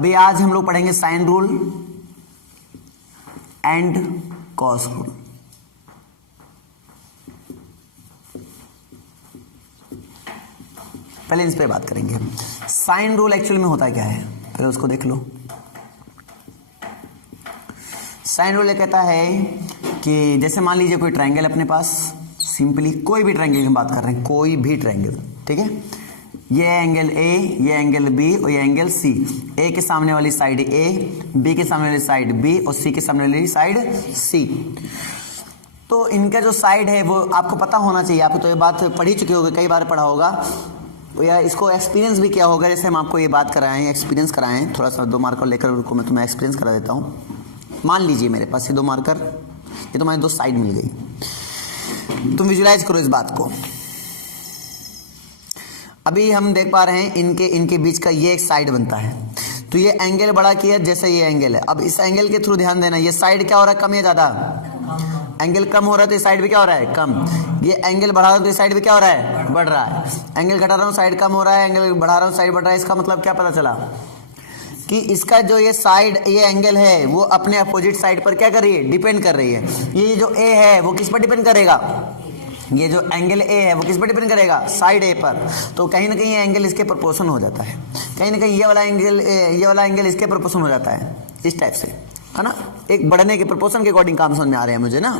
अभी आज हम लोग पढ़ेंगे sine rule and cos rule. पहले इस पे बात करेंगे। साइन रूल एक्चुअली में होता क्या है, पहले उसको देख लो। साइन रूल ये कहता है कि जैसे मान लीजिए कोई ट्रायंगल अपने पास, सिंपली कोई भी ट्रायंगल की हम बात कर रहे हैं, कोई भी ट्रायंगल, ठीक है। ये एंगल ए, ये एंगल बी और ये एंगल सी। ए के सामने वाली साइड ए, बी के सामने वाली साइड बी और सी के सामने वाली साइड सी। तो इनका जो साइड है वो आपको पता होना चाहिए। आपको तो ये बात पढ़ ही चुके होगे, कई बार पढ़ा होगा या इसको एक्सपीरियंस भी किया होगा। जैसे हम आपको ये बात कराएं, एक्सपीरियंस कराएं, थोड़ा सा 2 मार्कर लेकर को मैं तुम्हें एक्सपीरियंस करा देता हूँ। मान लीजिए मेरे पास ये 2 मार्कर, ये तुम्हारी 2 साइड मिल गई। तुम विजुलाइज करो इस बात को। अभी हम देख पा रहे हैं इनके बीच का ये एक साइड बनता है। तो ये एंगल बड़ा किया जैसे ये एंगल है। अब इस एंगल के थ्रू ध्यान देना, ये साइड क्या हो रहा है, कम या ज्यादा? एंगल कम हो रहा है तो ये साइड भी क्या हो रहा है, कम। ये एंगल बढ़ा रहा हूं तो ये साइड भी क्या हो रहा है, बढ़ रहा है। एंगल घटा रहा हूं साइड कम हो रहा है, एंगल बढ़ा रहा हूं साइड बढ़ रहा है। इसका मतलब क्या पता चला कि इसका जो ये साइड, ये एंगल है वो अपने अपोजिट साइड पर क्या कर रही है, डिपेंड कर रही है। ये जो ए है वो किस पर डिपेंड करेगा, ये जो एंगल ए है वो किस पर डिपेंड करेगा, साइड ए पर। तो कहीं ना कहीं ये एंगल इसके प्रोपोर्शन हो जाता है, कहीं ना कहीं ये वाला एंगल इसके प्रोपोर्शन हो जाता है, इस टाइप से, है ना। एक बढ़ने के प्रोपोर्शन के अकॉर्डिंग काम समझ में आ रहे हैं मुझे ना।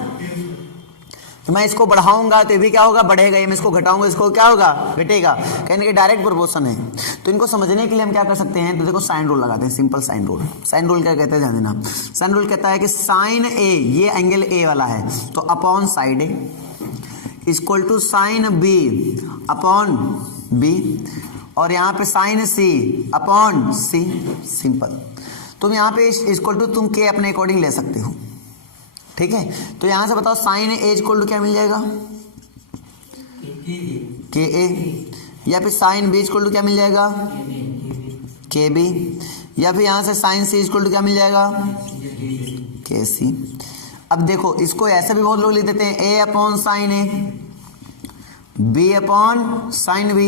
तो मैं इसको बढ़ाऊंगा तो ये भी क्या होगा, बढ़ेगा। ये मैं इसको घटाऊंगा, इसको क्या होगा, घटेगा। कहीं ना कहीं डायरेक्ट प्रोपोर्शन है। तो इनको समझने के लिए हम क्या कर सकते हैं, तो देखो साइन रूल लगाते हैं, simple sine rule. Sine rule क्या कहते हैं ध्यान देना। साइन रूल कहता है कि साइन ए, ये एंगल ए वाला है तो upon side a equal to sine b upon b, और यहाँ पे sine c upon c. Simple. तुम यहाँ पे इक्वल टू तुम के अपने अकॉर्डिंग ले सकते हो, ठीक है। तो यहां से बताओ साइन ए इक्वल टू क्या मिल जाएगा, के ए, या फिर साइन बी इक्वल टू क्या मिल जाएगा, के बी, या फिर यहां से साइन सी इक्वल टू क्या मिल जाएगा, के सी। अब देखो इसको ऐसे भी बहुत लोग लिख देते हैं, A upon sine A, B upon sine B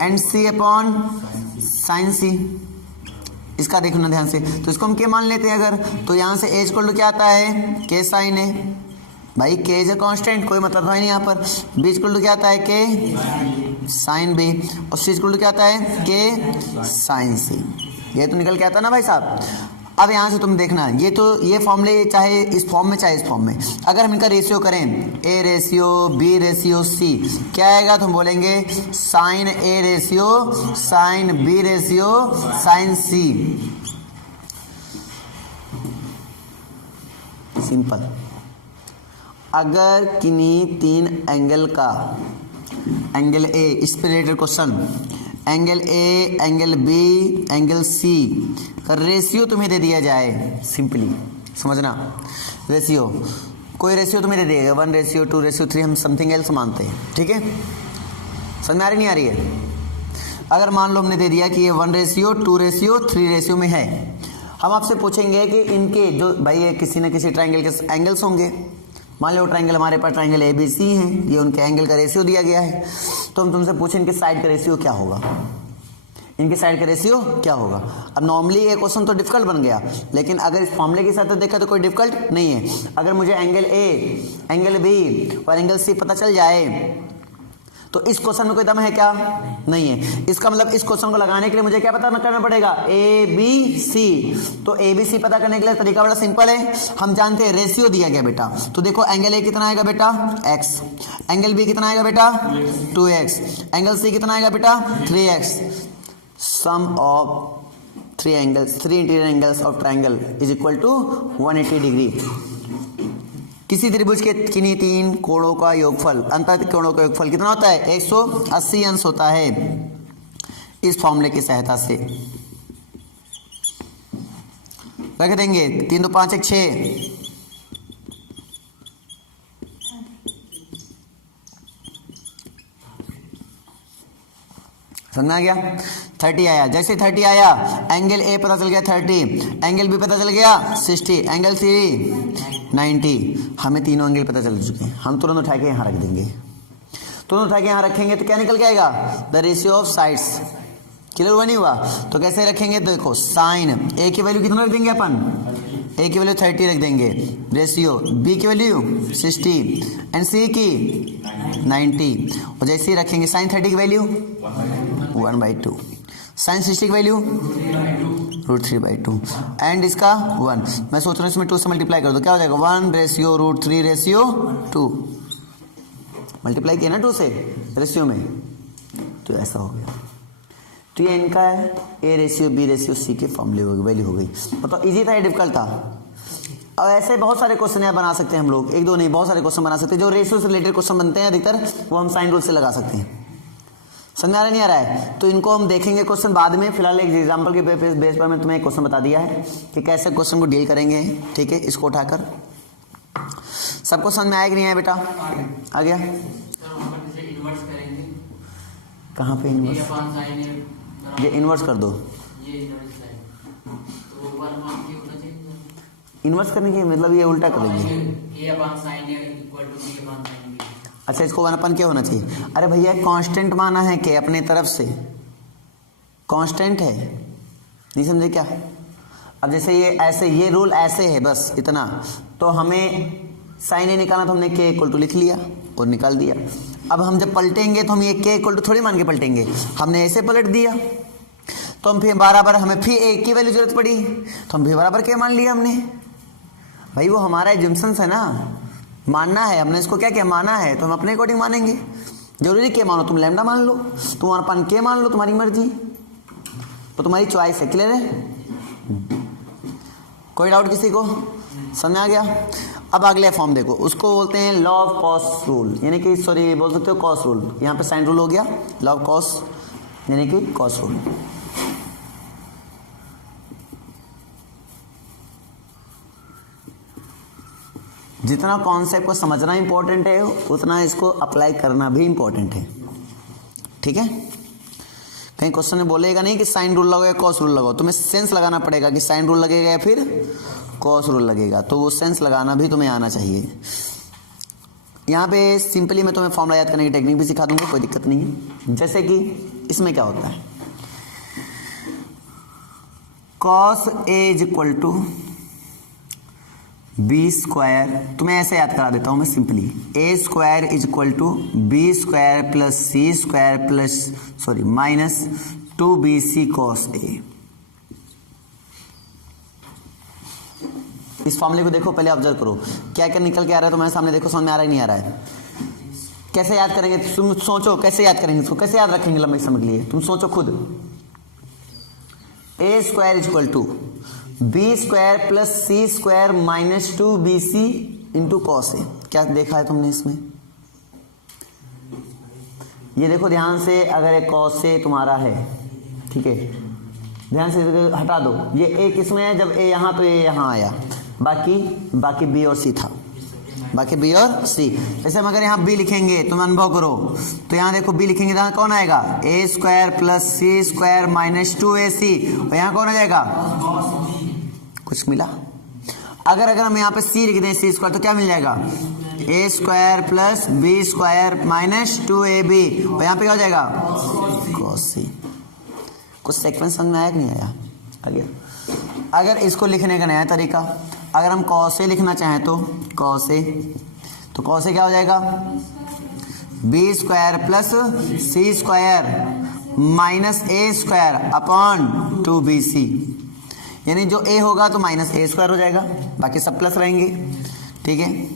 and C upon sine C. इसका देखना ध्यान से। तो इसको हम के मान लेते हैं अगर, तो यहां से एज इक्वल टू क्या आता है, के साइन ए। भाई के इज अ कांस्टेंट, कोई मतलब है नहीं यहाँ पर। बी इक्वल टू क्या आता है, के साइन बी, और सी इक्वल टू क्या आता है, के साइन सी। ये तो निकल के आता ना भाई साहब। अब यहाँ से तुम देखना, ये फॉर्मूले चाहे इस फॉर्म में चाहे इस फॉर्म में, अगर हम इनका रेशियो करें, a ratio b ratio c, क्या आएगा, तो हम बोलेंगे sine a ratio sine b ratio sine c. Simple. अगर किन्हीं 3 एंगल का, एंगल ए, इस पे related question, angle a, angle b, angle c का रेशियो तुम्हें दे दिया जाए, सिंपली समझना। रेशियो, कोई रेशियो तुम्हें दे देगा, 1 रेशियो 2 रेशियो 3, हम समथिंग एल्स मानते हैं, ठीक है। समझ में आ रही नहीं आ रही है। अगर मान लो हमने दे दिया कि ये 1 रेशियो 2 रेशियो 3 रेशियो में है, हम आपसे पूछेंगे कि इनके जो, भाई ये किसी न किसी ट्राइंगल के एंगल्स होंगे। मान लो ट्राइंगल हमारे पास ट्राइंगल ए बी सी है, ये उनके एंगल का रेशियो दिया गया है। तो हम तुमसे पूछें इनके साइड का रेशियो क्या होगा, इनके साइड का रेशियो क्या होगा। अब नॉर्मली ये क्वेश्चन तो डिफिकल्ट बन गया, लेकिन अगर इस फॉर्मूले के साथ देखा तो कोई डिफिकल्ट नहीं है। अगर मुझे एंगल ए, एंगल बी और एंगल सी पता चल जाए तो इस क्वेश्चन में कोई दम है क्या, नहीं है। इसका मतलब इस क्वेश्चन को लगाने के लिए मुझे क्या पता करना पड़ेगा, ए बी सी। तो ए बी सी पता करने के लिए तरीका बड़ा सिंपल है। हम जानते हैं रेशियो दिया गया बेटा, तो देखो एंगल ए कितना आएगा बेटा, x, एंगल बी कितना आएगा बेटा, 2x, एंगल सी कितना आएगा बेटा, 3x। Sum of 3 interior angles of triangle is equal to 180 degree. किसी त्रिभुज के किन्हीं 3 कोणों का योगफल, अंतर कोणों का योगफल कितना होता है, 180 अंश होता है। इस फॉर्मूले की सहायता से रख देंगे 3 2 5 1 6। समझ आ गया। 30 आया, जैसे 30 आया एंगल ए पता चल गया 30, एंगल बी पता चल गया 60, एंगल सी 90। हमें तीनों एंगल पता चल चुके हैं। हम तुरंत उठा के यहाँ रख देंगे, तुरंत उठा के यहाँ रखेंगे तो क्या निकल के आएगा, the ratio of sides clear हुआ नहीं हुआ? तो कैसे रखेंगे, देखो साइन ए की वैल्यू कितना रख देंगे अपन, ए की वैल्यू 30 रख देंगे, रेशियो बी की वैल्यू 60 एंड सी की 90, और जैसे ही रखेंगे साइन 30 की वैल्यू 1/2, साइन 60 की वैल्यू √3/2 एंड इसका 1। मैं सोच रहा हूँ इसमें 2 से मल्टीप्लाई कर दो, क्या हो जाएगा 1/√3/2, मल्टीप्लाई किया ना 2 से रेशियो में, तो ऐसा हो गया। तो ये इनका है a ratio b ratio c के फॉर्मूले हो गई, वैल्यू हो गई। तो इजी था या डिफिकल्ट था? और ऐसे बहुत सारे क्वेश्चन यहाँ बना सकते हैं हम लोग, एक दो नहीं बहुत सारे क्वेश्चन बना सकते हैं। जो रेशियो से रिलेटेड क्वेश्चन बनते हैं अधिकतर वो हम साइन रूल से लगा सकते हैं। समझ आ रहा नहीं आ रहा है? तो इनको हम देखेंगे क्वेश्चन बाद में, फिलहाल एक एग्जाम्पल के बेस पर मैं तुम्हें एक क्वेश्चन बता दिया है कि कैसे क्वेश्चन को डील करेंगे। ठीक है, इसको उठाकर सबको समझ में आया कि नहीं आया बेटा? आ गया? कहाँ पे इन्वर्स? ये इन्वर्स कर दो। इन्वर्स करने की मतलब ये उल्टा करेंगे। अच्छा, इसको 1/k होना चाहिए। अरे भैया कांस्टेंट माना है के अपने तरफ से, कांस्टेंट है, नहीं समझे क्या? अब जैसे ये ऐसे, ये रूल ऐसे है बस इतना, तो हमें साइन ए निकालना, तो हमने के इक्वल टू लिख लिया और निकाल दिया। अब हम जब पलटेंगे तो हम ये के इक्वल टू थोड़ी मान के पलटेंगे, हमने ऐसे पलट दिया तो हम फिर बराबर, हमें फिर ए की वैल्यू जरूरत पड़ी तो हम फिर बराबर के मान लिया हमने। भाई वो हमारा एजम्पशंस है ना, मानना है हमने, इसको क्या क्या माना है तो हम अपने अकॉर्डिंग मानेंगे। जरूरी के मानो, तुम लैम्डा मान लो, तुम अपन के मान लो, तुम्हारी मर्जी, तो तुम्हारी चॉइस है। क्लियर है? कोई डाउट किसी को? समझ आ गया? अब अगले फॉर्म देखो, उसको बोलते हैं लॉ ऑफ कॉस रूल, यानी कि सॉरी बोल सकते हो कॉस रूल। यहाँ पे साइन रूल हो गया, लॉ ऑफ कॉस यानी कि कॉस रूल। जितना कॉन्सेप्ट को समझना इंपॉर्टेंट है उतना इसको अप्लाई करना भी इंपॉर्टेंट है। ठीक है, कहीं क्वेश्चन में बोलेगा नहीं कि साइन रूल लगाओ या कॉस रूल लगाओ, तुम्हें सेंस लगाना पड़ेगा कि साइन रूल लगेगा या फिर कॉस रूल लगेगा, तो वो सेंस लगाना भी तुम्हें आना चाहिए। यहाँ पे सिंपली मैं तुम्हें फॉर्मूला याद करने की टेक्निक भी सिखा दूंगा, कोई दिक्कत नहीं है। जैसे कि इसमें क्या होता है, cos A is equal to B square, तुम्हें ऐसे याद करा देता हूं मैं simply, A square is equal to B square plus C square plus sorry minus 2bc cos A. इस फॉर्मूले को देखो, पहले ऑब्जर्व करो क्या क्या निकल के आ रहा है तुम्हारे सामने, देखो समझ में आ रहा है नहीं आ रहा है? कैसे याद करेंगे तुम सोचो, कैसे याद करेंगे इसको, कैसे याद रखेंगे लंबे समय के लिए, तुम सोचो खुद। A square is equal to B square plus C square minus 2bc into cos A. क्या देखा है तुमने इसमें? ये देखो ध्यान से, अगर एक कॉस ए तुम्हारा है, ठीक है, ध्यान से हटा दो, ये ए किसमें है, जब ए यहाँ तो ए यहाँ आया, बाकी बी और सी था, बाकी बी और सी। जैसे हम अगर यहाँ बी लिखेंगे, तुम अनुभव करो, तो यहाँ देखो बी लिखेंगे तो कौन आएगा, A square plus C square minus 2ac, और यहाँ कौन आ जाएगा, कुछ मिला? अगर हम यहाँ पे सी लिख दें सी स्क्वायर, तो क्या मिल जाएगा, A square plus B square minus 2ab, और यहाँ पे क्या हो जाएगा, कॉस सी। कुछ सीक्वेंस समझ में आया कि नहीं आया? आ गया। अगर इसको लिखने का नया तरीका, अगर हम कॉस ए लिखना चाहें तो कॉस ए, तो कॉस ए क्या हो जाएगा, बी स्क्वायर प्लस सी स्क्वायर माइनस ए स्क्वायर अपॉन 2bc, यानी जो ए होगा तो माइनस ए स्क्वायर हो जाएगा, बाकी सब प्लस रहेंगे। ठीक है,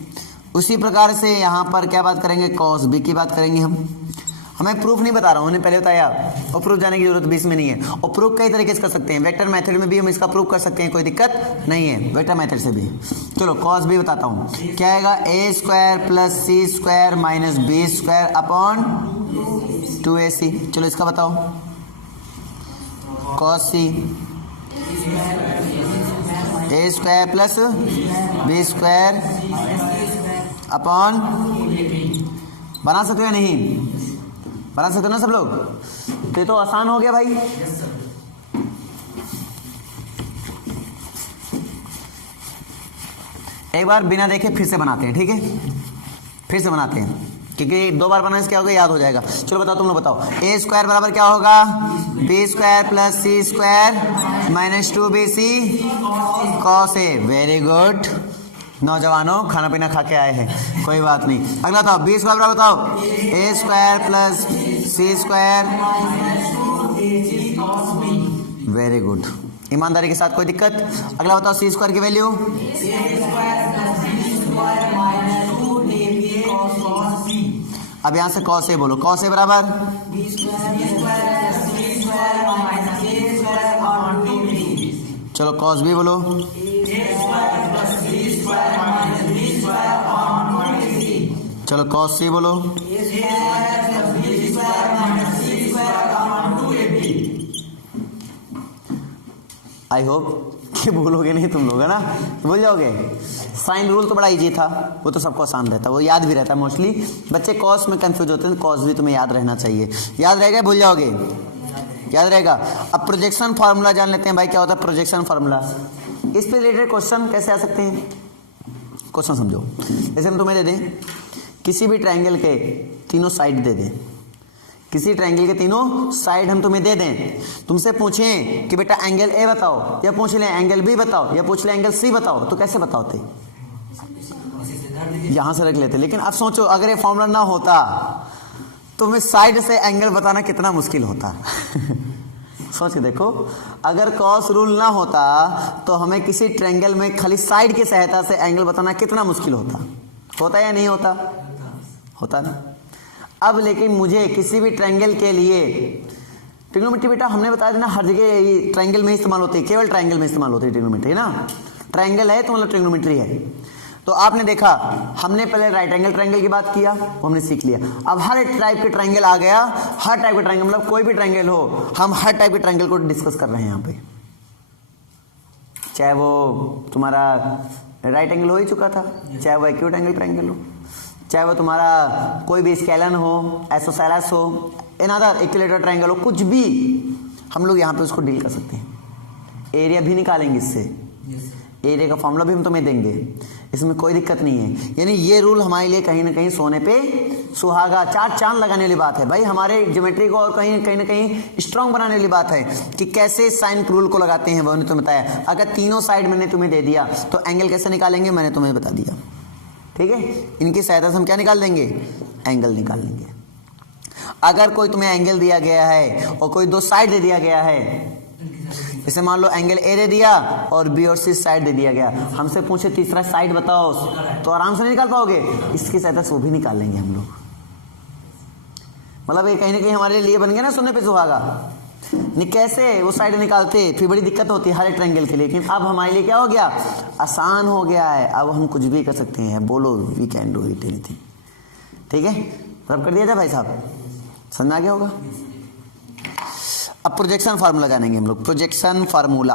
उसी प्रकार से यहाँ पर क्या बात करेंगे, कॉस बी की बात करेंगे हम। हमें प्रूफ नहीं बता रहा हूँ, उन्हें पहले बताया, और प्रूफ जाने की जरूरत भी इसमें नहीं है। और प्रूफ कई तरीके से कर सकते हैं, वेक्टर मेथड में भी हम इसका प्रूफ कर सकते हैं, कोई दिक्कत नहीं है, वेक्टर मेथड से भी। चलो कॉस बी बताता हूँ, क्या आएगा, A square plus C square minus B square upon 2ac। चलो इसका बताओ, cos C, A square plus B square upon, बना सकते हो या नहीं, बना सकते हो ना सब लोग? तो ये तो आसान हो गया भाई। एक बार बिना देखे फिर से बनाते हैं, ठीक है, फिर से बनाते हैं। क्योंकि 2 बार बनाने से क्या होगा, याद हो जाएगा। चलो बताओ, तुम लोग बताओ। ए स्क्वायर बराबर क्या होगा, बी स्क्वायर प्लस सी स्क्वायर माइनस 2bc कॉस ए। वेरी गुड नौजवानों, खाना पीना खा के आए हैं, कोई बात नहीं। अगला बताओ, बी स्क्वायर बराबर बताओ ए स्क्वायर प्लस सी स्क्वायर। वेरी गुड, ईमानदारी के साथ, कोई दिक्कत। अगला बताओ, सी स्क्वायर की वैल्यू अब यहां से कॉस ए बोलो। कॉस ए बराबर चलो कॉस बी बोलो। चलो कॉस सी बोलो। आई होप कि भूलोगे नहीं तुम लोग, है ना, भूल जाओगे। साइन रूल तो बड़ा इजी था, वो तो सबको आसान रहता है, वो याद भी रहता है। मोस्टली बच्चे कॉस में कंफ्यूज होते हैं, कॉस भी तुम्हें याद रहना चाहिए। याद रहेगा, भूल जाओगे, याद रहेगा। अब प्रोजेक्शन फार्मूला जान लेते हैं भाई, क्या होता है प्रोजेक्शन फार्मूला। इस पे रिलेटेड क्वेश्चन कैसे आ सकते हैं, क्वेश्चन समझो। जैसे हम तुम्हें दे दें किसी भी ट्रायंगल के तीनों साइड दे दें, किसी ट्रायंगल के तीनों साइड हम तुम्हें दे दें, तुमसे पूछें कि बेटा एंगल ए बताओ, या पूछ लें एंगल बी बताओ, या पूछ लें एंगल सी बताओ, तो कैसे बताओते, यहां से रख लेते। लेकिन अब सोचो अगर ये फॉर्मूला ना होता तो हमें साइड से एंगल बताना कितना मुश्किल होता। सोच के देखो, अगर कॉस रूल ना होता तो हमें किसी ट्रायंगल में खाली साइड की सहायता से एंगल बताना कितना मुश्किल होता। होता या नहीं होता, होता ना। अब लेकिन मुझे किसी भी ट्रायंगल के लिए ट्रिग्नोमेट्री बेटा हमने बताया था ना, हर जगह ट्रायंगल में इस्तेमाल होती है, केवल ट्रायंगल में इस्तेमाल होती है ट्रिग्नोमेट्री, है ना। ट्रायंगल है तो मतलब ट्रिग्नोमेट्री है। तो आपने देखा, हमने पहले राइट एंगल ट्रायंगल की बात किया, वो हमने सीख लिया। अब हर टाइप के ट्रायंगल आ गया, हर टाइप के ट्रायंगल मतलब कोई भी ट्रायंगल हो, हम हर टाइप के ट्रायंगल को डिस्कस कर रहे हैं यहाँ पे। चाहे वो तुम्हारा राइट एंगल हो ही चुका था, चाहे वो एक्यूट एंगल ट्रायंगल हो, चाहे वो तुम्हारा कोई भी स्केलन हो, एसोसेलेस हो, अनदर इक्विलेटरल ट्रायंगल हो, कुछ भी हम लोग यहाँ पे उसको डील कर सकते हैं। एरिया भी निकालेंगे इससे, एरिया का फॉर्मूला भी हम तुम्हें देंगे, इसमें कोई दिक्कत नहीं है। यानी ये रूल हमारे लिए कहीं ना कहीं सोने पे सुहागा, चार चांद लगाने वाली बात है भाई, हमारे ज्योमेट्री को और कहीं ना कहीं स्ट्रांग बनाने वाली बात है कि कैसे साइन रूल को लगाते हैं, वो मैंने तुम्हें बताया। अगर तीनों साइड मैंने तुम्हें दे दिया तो एंगल कैसे निकालेंगे मैंने तुम्हें बता दिया, ठीक है। इनकी सहायता से हम क्या निकाल देंगे, एंगल निकाल लेंगे। अगर कोई तुम्हें एंगल दिया गया है और कोई दो साइड दे दिया गया है, जैसे मान लो एंगल ए दे दिया और बी और सी साइड दे दिया गया, हमसे पूछे तीसरा साइड बताओ, तो आराम से नहीं निकाल पाओगे, इसकी सहायता से वो भी निकाल लेंगे हम लोग। मतलब ये कहीं ना कहीं हमारे लिए बन गया ना सोने पे सुहागा। नहीं कैसे वो साइड निकालते, फिर बड़ी दिक्कत होती है हर एक ट्रायंगल के लिए, लेकिन अब हमारे लिए क्या हो गया, आसान हो गया है। अब हम कुछ भी कर सकते हैं, बोलो we can do it anything, ठीक है। रब कर दिया जाए भाई साहब, समझ में आ गया होगा। अब प्रोजेक्शन फार्मूला जानेंगे हम लोग, प्रोजेक्शन फार्मूला।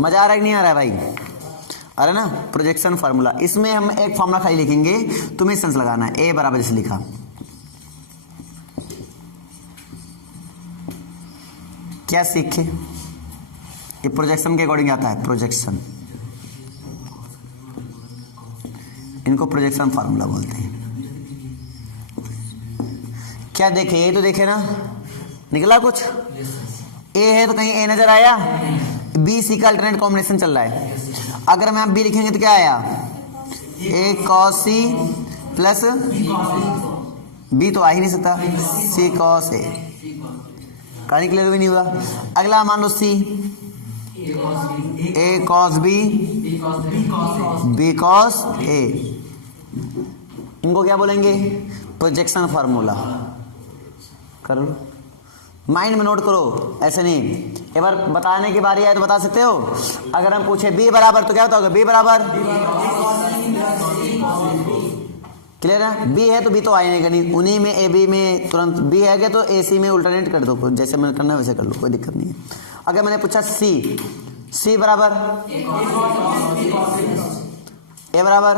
मजा आ रहा है कि नहीं आ रहा है भाई, आ रहा है ना। प्रोजेक्शन फार्मूला, इसमें हम एक फार्मूला खाली लिखेंगे, तुम्हें सेंस लगाना है। ए बराबर जैसे लिखा, क्या सीखे, ये प्रोजेक्शन के अकॉर्डिंग आता है, प्रोजेक्शन, इनको प्रोजेक्शन फार्मूला बोलते हैं। क्या देखे, ये तो देखे ना, निकला कुछ। ए है तो कहीं ए नजर आया, बी सी का अल्टरनेट कॉम्बिनेशन चल रहा है। अगर हम बी लिखेंगे तो क्या आया, ए कॉस सी प्लस बी तो आ ही नहीं सकता, सी कॉस ए, कहानी क्लियर भी नहीं हुआ। अगला मान लो सी, ए कॉस बी, बी कॉस ए, इनको क्या बोलेंगे, प्रोजेक्शन फार्मूला। कर लो, माइंड में नोट करो, ऐसे नहीं। एक बार बताने की बारी आए तो बता सकते हो। अगर हम पूछे बी बराबर तो क्या बताओगे, बी बराबर, क्लियर है। बी है तो बी तो आएगा नहीं, उन्हीं में ए बी में तुरंत बी है तो ए सी में अल्टरनेट कर दो, जैसे मैंने करना वैसे कर लो, कोई दिक्कत नहीं है। अगर मैंने पूछा सी, सी बराबर ए बराबर,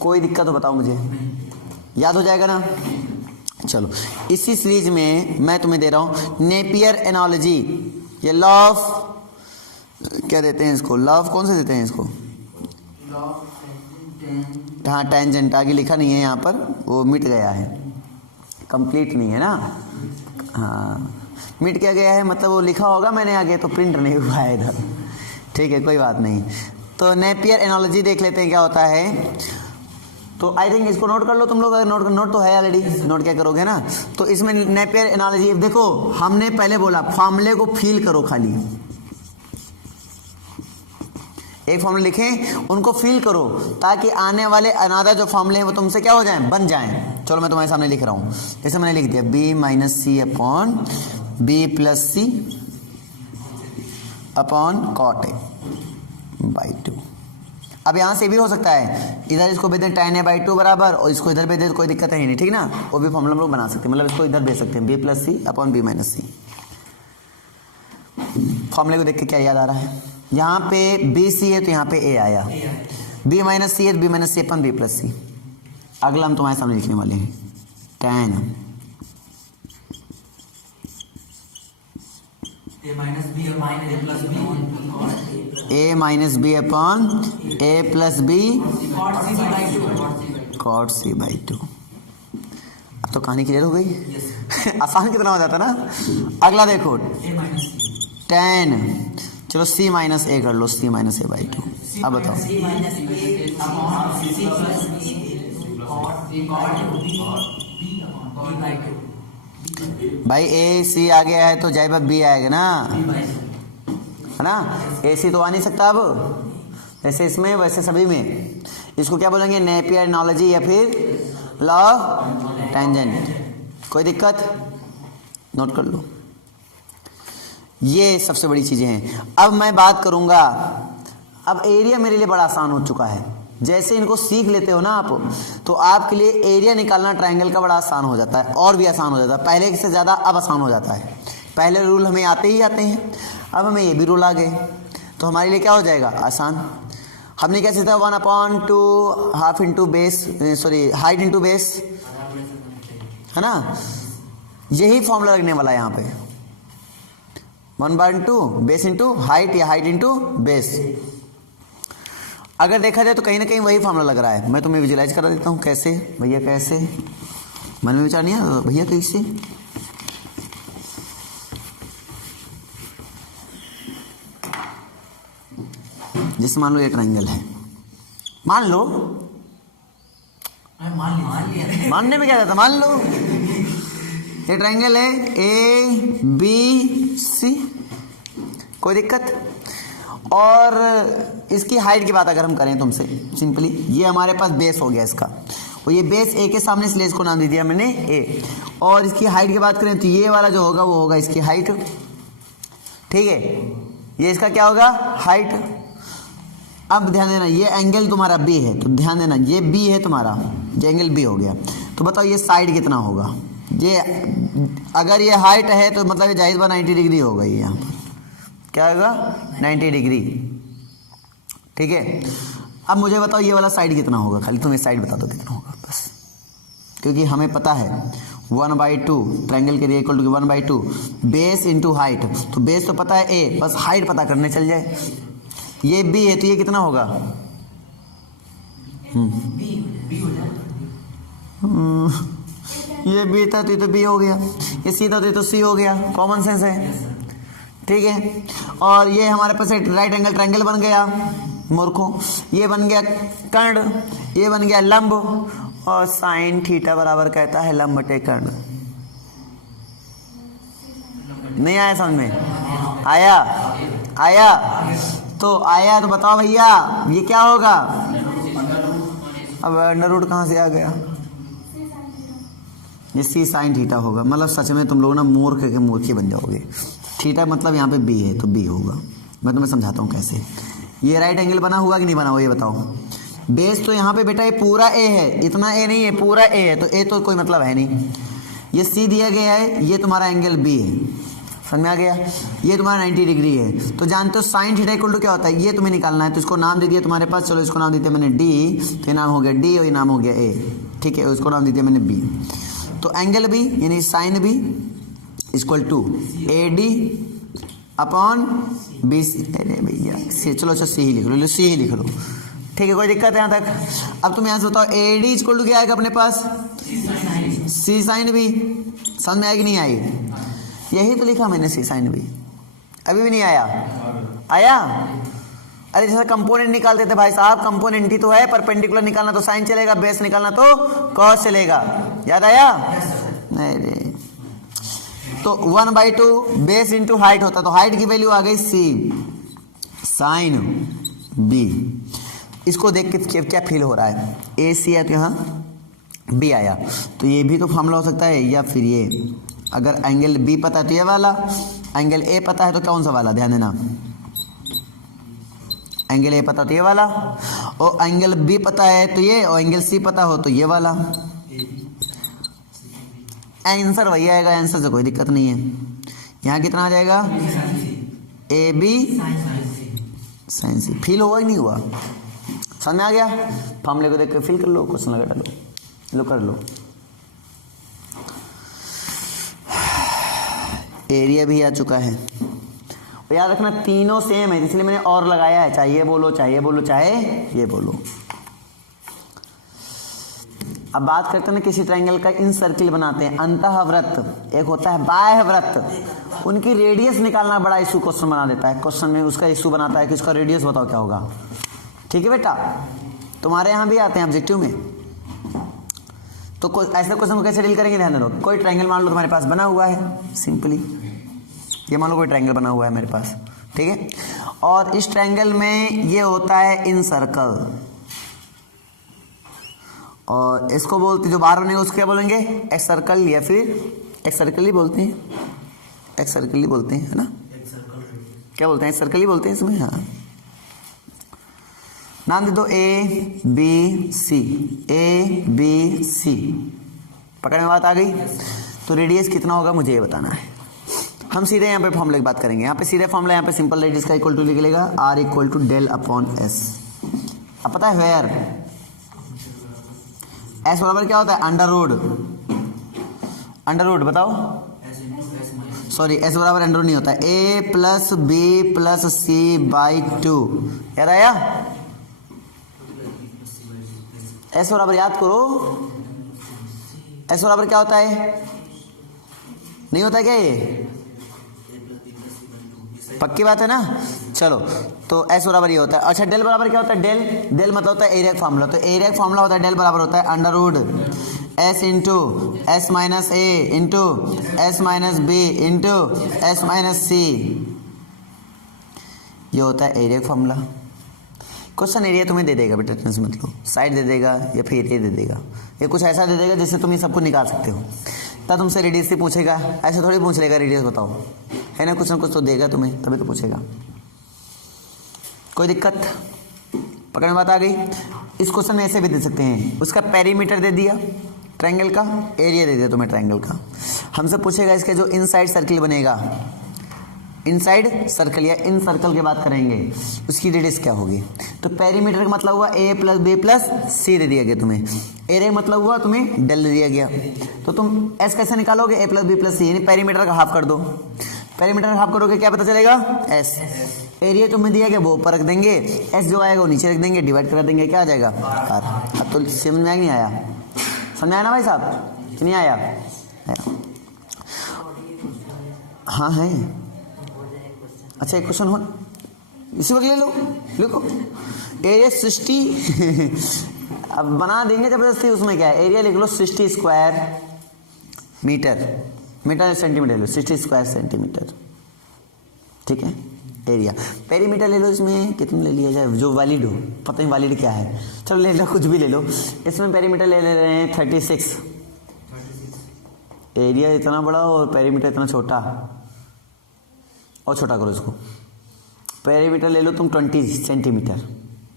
कोई दिक्कत हो बताओ मुझे, याद हो जाएगा ना। चलो इसी सीरीज में मैं तुम्हें दे रहा हूं नेपियर एनालॉजी। ये लॉ ऑफ क्या देते हैं इसको, लॉ ऑफ कौन से देते हैं इसको, हाँ टेंजेंट, आगे लिखा नहीं है यहाँ पर, वो मिट गया है, कंप्लीट नहीं है ना, हाँ मिट क्या गया है, मतलब वो लिखा होगा मैंने आगे तो प्रिंट नहीं हुआ है इधर, ठीक है कोई बात नहीं। तो नेपियर एनालॉजी देख लेते हैं क्या होता है। तो आई थिंक इसको नोट कर लो तुम लोग, अगर नोट तो है ऑलरेडी, नोट क्या करोगे ना। तो इसमें नेपियर एनालॉजी देखो, हमने पहले बोला फॉर्मूले को फील करो, खाली एक फॉर्मूले लिखें उनको फील करो ताकि आने वाले अनादर जो फॉर्मूले हैं वो तुमसे क्या हो जाएं, बन जाएं। चलो मैं तुम्हारे सामने लिख रहा हूं, जैसे मैंने लिख दिया b minus c upon b plus c upon cot a by 2। अब यहां से भी हो सकता है, इधर इसको भेज दें tan a बाई 2 बराबर, और इसको इधर भेज दें, कोई दिक्कत है नहीं, ठीक ना, वो भी फॉर्मूला हम लोग बना सकते हैं, मतलब इसको इधर भेज सकते हैं b plus c upon b minus सी। फॉर्मूले को देख के क्या याद आ रहा है, यहाँ पे बी सी है तो यहाँ पे ए आया, बी माइनस सी है तो b minus c upon b plus c. अगला हम तुम्हारे सामने लिखने वाले हैं tan a minus b upon a plus b cot c by 2। अब तो कहानी क्लियर हो गई आसान कितना हो जाता ना। अगला देखो tan, चलो c माइनस ए कर लो, c माइनस ए बाई 2। अब बताओ भाई ए सी आ गया है तो जाए बी आएगा ना, है ना, ए सी तो आ नहीं सकता। अब जैसे इसमें वैसे सभी में इसको क्या बोलेंगे, नेपियर एनालॉजी या फिर लॉ ऑफ टेंजेंट। कोई दिक्कत, नोट कर लो, ये सबसे बड़ी चीजें हैं। अब मैं बात करूंगा, अब एरिया मेरे लिए बड़ा आसान हो चुका है, जैसे इनको सीख लेते हो ना आप, तो आपके लिए एरिया निकालना ट्रायंगल का बड़ा आसान हो जाता है, और भी आसान हो जाता है, पहले से ज़्यादा अब आसान हो जाता है। पहले रूल हमें आते ही आते हैं, अब हमें ये भी रूल आ गए, तो हमारे लिए क्या हो जाएगा, आसान। हमने क्या सीखा, 1/2 half into base, sorry height into base, है ना, यही फॉर्मूला लगने वाला है यहाँ पे, 1/2 बेस इंटू हाइट या हाइट इंटू बेस। अगर देखा जाए तो कहीं ना कहीं वही फॉर्मूला लग रहा है। मैं तुम्हें विजुलाइज करा देता हूँ कैसे, भैया कैसे, मन में विचार नहीं आया भैया कैसे। जैसे मान लो ये ट्रायंगल है, मान लो, मानने में क्या जाता, मान लो ये ट्रायंगल है ए बी सी, कोई दिक्कत। और इसकी हाइट की बात अगर हम करें तुमसे सिंपली, ये हमारे पास बेस हो गया इसका, और ये बेस ए के सामने इसलिए इसको नाम दे दिया मैंने ए। और इसकी हाइट की बात करें तो ये वाला जो होगा वो होगा इसकी हाइट, ठीक है, ये इसका क्या होगा, हाइट। अब ध्यान देना, ये एंगल तुम्हारा बी है, तो ध्यान देना ये बी है तुम्हारा, ये एंगल बी हो गया, तो बताओ ये साइड कितना होगा। ये अगर ये हाइट है तो मतलब ये जाहिर बात 90 डिग्री होगा, ये यहाँ पर क्या होगा 90 डिग्री, ठीक है। अब मुझे बताओ ये वाला साइड कितना होगा, खाली तुम इस साइड बता दो कितना होगा बस, क्योंकि हमें पता है 1/2 ट्रायंगल के लिए equal to 1/2 base into height, तो बेस तो पता है ए, बस हाइट पता करने चल जाए। ये बी है तो ये कितना होगा, ये बी था तो ये तो बी हो गया, ये सी था तो ये तो सी हो गया, कॉमन सेंस है, ठीक है। और ये हमारे पास एक राइट एंगल ट्रायंगल बन गया मूर्खों, ये बन गया कर्ण, ये बन गया लंब, और साइन थीटा बराबर कहता है लंब बटे कर्ण। नहीं आया समझ में, आया आया, तो आया तो बताओ भैया ये क्या होगा। अब अंडर रूट कहाँ से आ गया, ये सी साइन थीटा होगा। मतलब सच में तुम लोग ना मूर्ख के मूर्खी बन जाओगे। थीटा मतलब यहाँ पे बी है तो बी होगा। मैं तुम्हें समझाता हूँ कैसे। ये राइट एंगल बना हुआ कि नहीं बना हुआ ये बताओ। बेस तो यहाँ पे बेटा ये पूरा ए है, इतना ए नहीं है, पूरा ए है, तो ए तो कोई मतलब है नहीं। ये सी दिया गया है, ये तुम्हारा एंगल बी है, समझ में आ गया। ये तुम्हारा 90 डिग्री है, तो जानते हो साइन थीटा इक्वल टू क्या होता है, ये तुम्हें निकालना है। तो इसको नाम दे दिया तुम्हारे पास, चलो इसको नाम देते मैंने डी, तो ये नाम हो गया डी और ये नाम हो गया ए, ठीक है। उसको नाम दे दिया मैंने बी। तो एंगल बी यानी sine b equal to a d upon b c. अरे भैया सी, चलो अच्छा सी ही लिख लो, सी ही लिख लो, ठीक है, कोई दिक्कत है यहाँ तक। अब तुम यहाँ से बताओ ए डी इक्वल टू क्या आएगा अपने पास, सी साइन बी। समझ में आएगी नहीं आई? यही तो लिखा मैंने, सी साइन बी। अभी भी नहीं आया? आया? अरे जैसे कंपोनेंट निकालते थे भाई साहब, कंपोनेंट ही तो है, परपेंडिकुलर निकालना तो साइन चलेगा, बेस निकालना तो कॉस चलेगा। याद आया? नहीं, तो 1/2 बेस इंटू हाइट होता, तो हाइट की वैल्यू आ गई सी साइन बी। इसको देख के क्या फील हो रहा है, ए सी है तो यहाँ बी आया, तो ये भी तो फॉर्मूला हो सकता है, या फिर ये अगर एंगल बी पता है तो ये वाला, एंगल ए पता है तो कौन सा वाला, ध्यान देना, एंगल ए पता तो ये वाला, और एंगल बी पता है तो ये, और एंगल सी पता हो तो ये वाला। आंसर वही आएगा, आंसर से कोई दिक्कत नहीं है। यहाँ कितना आ जाएगा, a B sine c. Feel हुआ ही नहीं हुआ? समझ में आ गया? फॉर्मूले को देख के फील कर लो, क्वेश्चन लगा डालो, लो कर लो। एरिया भी आ चुका है, और याद रखना तीनों सेम है, इसलिए मैंने और लगाया है, चाहे ये बोलो चाहे ये बोलो चाहे ये बोलो। अब बात करते हैं ना किसी ट्रायंगल का इन सर्किल बनाते हैं, अंतःवृत्त एक होता है बाह्य वृत्त, उनकी रेडियस निकालना बड़ा इशू क्वेश्चन बना देता है। क्वेश्चन में उसका इशू बनाता है कि इसका रेडियस बताओ क्या होगा। ठीक है बेटा, तुम्हारे यहाँ भी आते हैं ऑब्जेक्टिव में, तो ऐसे क्वेश्चन को कैसे डील करेंगे, ध्यान दो। कोई ट्रायंगल मान लो तुम्हारे पास बना हुआ है, सिंपली ये मान लो कोई ट्रायंगल बना हुआ है मेरे पास, ठीक है, और इस ट्रायंगल में ये होता है इन सर्कल, और इसको बोलते जो बाहर बनेगा उसको क्या बोलेंगे, एक्स सर्कल, या फिर एक्स सर्कल ही बोलते हैं, एक्स सर्कल ही बोलते हैं, है ना, क्या बोलते हैं, एक्स सर्कल ही बोलते हैं इसमें। हाँ, नाम दे दो ए बी सी, ए बी सी, पकड़ में बात आ गई। तो रेडियस कितना होगा मुझे ये बताना है। हम सीधे यहाँ पे फॉर्मूले की बात करेंगे, यहाँ पे सीधे फॉर्मूला, यहाँ पे सिंपल रेडियस का इक्वल टू लिख लेगा R equal to del upon S. अब पता है वेयर एस बराबर क्या होता है, अंडर रूट, अंडर रूट बताओ, सॉरी एस बराबर अंडर रूट नहीं होता, A plus B plus C by 2। याद आया? एस बराबर याद करो, एस बराबर क्या होता है, नहीं होता क्या ये, पक्की बात है ना। चलो तो एस बराबर ये होता है। अच्छा डेल बराबर क्या होता है, डेल, डेल मतलब होता है एरिया का फार्मूला, तो एरिया का फार्मूला होता है डेल बराबर होता है under root S into S minus A into S minus B into S minus C, ये होता है एरिया का फार्मूला। क्वेश्चन एरिया तुम्हें दे देगा बेटा, टेंशन मत लो, साइड दे देगा या फिर एरिया दे देगा, ये कुछ ऐसा दे देगा जिससे तुम ये सबको निकाल सकते हो। तब तुमसे रेडियस से पूछेगा, ऐसे थोड़ी पूछ लेगा रेडियस बताओ, है ना, कुछ ना कुछ तो देगा तुम्हें, तभी तो पूछेगा। कोई दिक्कत, पकड़ में बात आ गई। इस क्वेश्चन में ऐसे भी दे सकते हैं, उसका पेरीमीटर दे दिया ट्रायंगल का, एरिया दे दिया तुम्हें ट्रायंगल का, हमसे पूछेगा इसका जो इनसाइड सर्किल बनेगा, इनसाइड सर्कल या इन सर्कल की बात करेंगे, उसकी रेडियस क्या होगी। तो पेरीमीटर का मतलब हुआ ए प्लस बी प्लस सी दे दिया गया तुम्हें, एरिया मतलब हुआ तुम्हें डेल दे दिया गया, तो तुम एस कैसे निकालोगे, ए प्लस बी प्लस सी, यानी पेरीमीटर का हाफ कर दो, पेरीमीटर का हाफ करोगे क्या पता चलेगा, एस। एरिया तुम्हें दिया गया वो ऊपर रख देंगे, एस जो आएगा वो नीचे रख देंगे, डिवाइड कर देंगे, क्या आ जाएगा आर। अब तो समझ में नहीं आया, समझ आया ना भाई साहब, नहीं आया? हाँ है, अच्छा एक क्वेश्चन हो, इसी वक्त ले लो, लिखो एरिया 60 अब बना देंगे जबरदस्ती, उसमें क्या है, एरिया लिख लो 60 स्क्वायर मीटर, मीटर सेंटीमीटर ले लो, 60 स्क्वायर सेंटीमीटर, ठीक है। एरिया पेरीमीटर ले लो, इसमें कितने ले लिया जाए जो वैलिड हो, पता नहीं वैलिड क्या है, चलो ले लो कुछ भी ले लो, इसमें पेरीमीटर ले रहे हैं 36, एरिया इतना बड़ा और पेरीमीटर इतना छोटा, और छोटा करो इसको, पेरीमीटर ले लो तुम 20 सेंटीमीटर,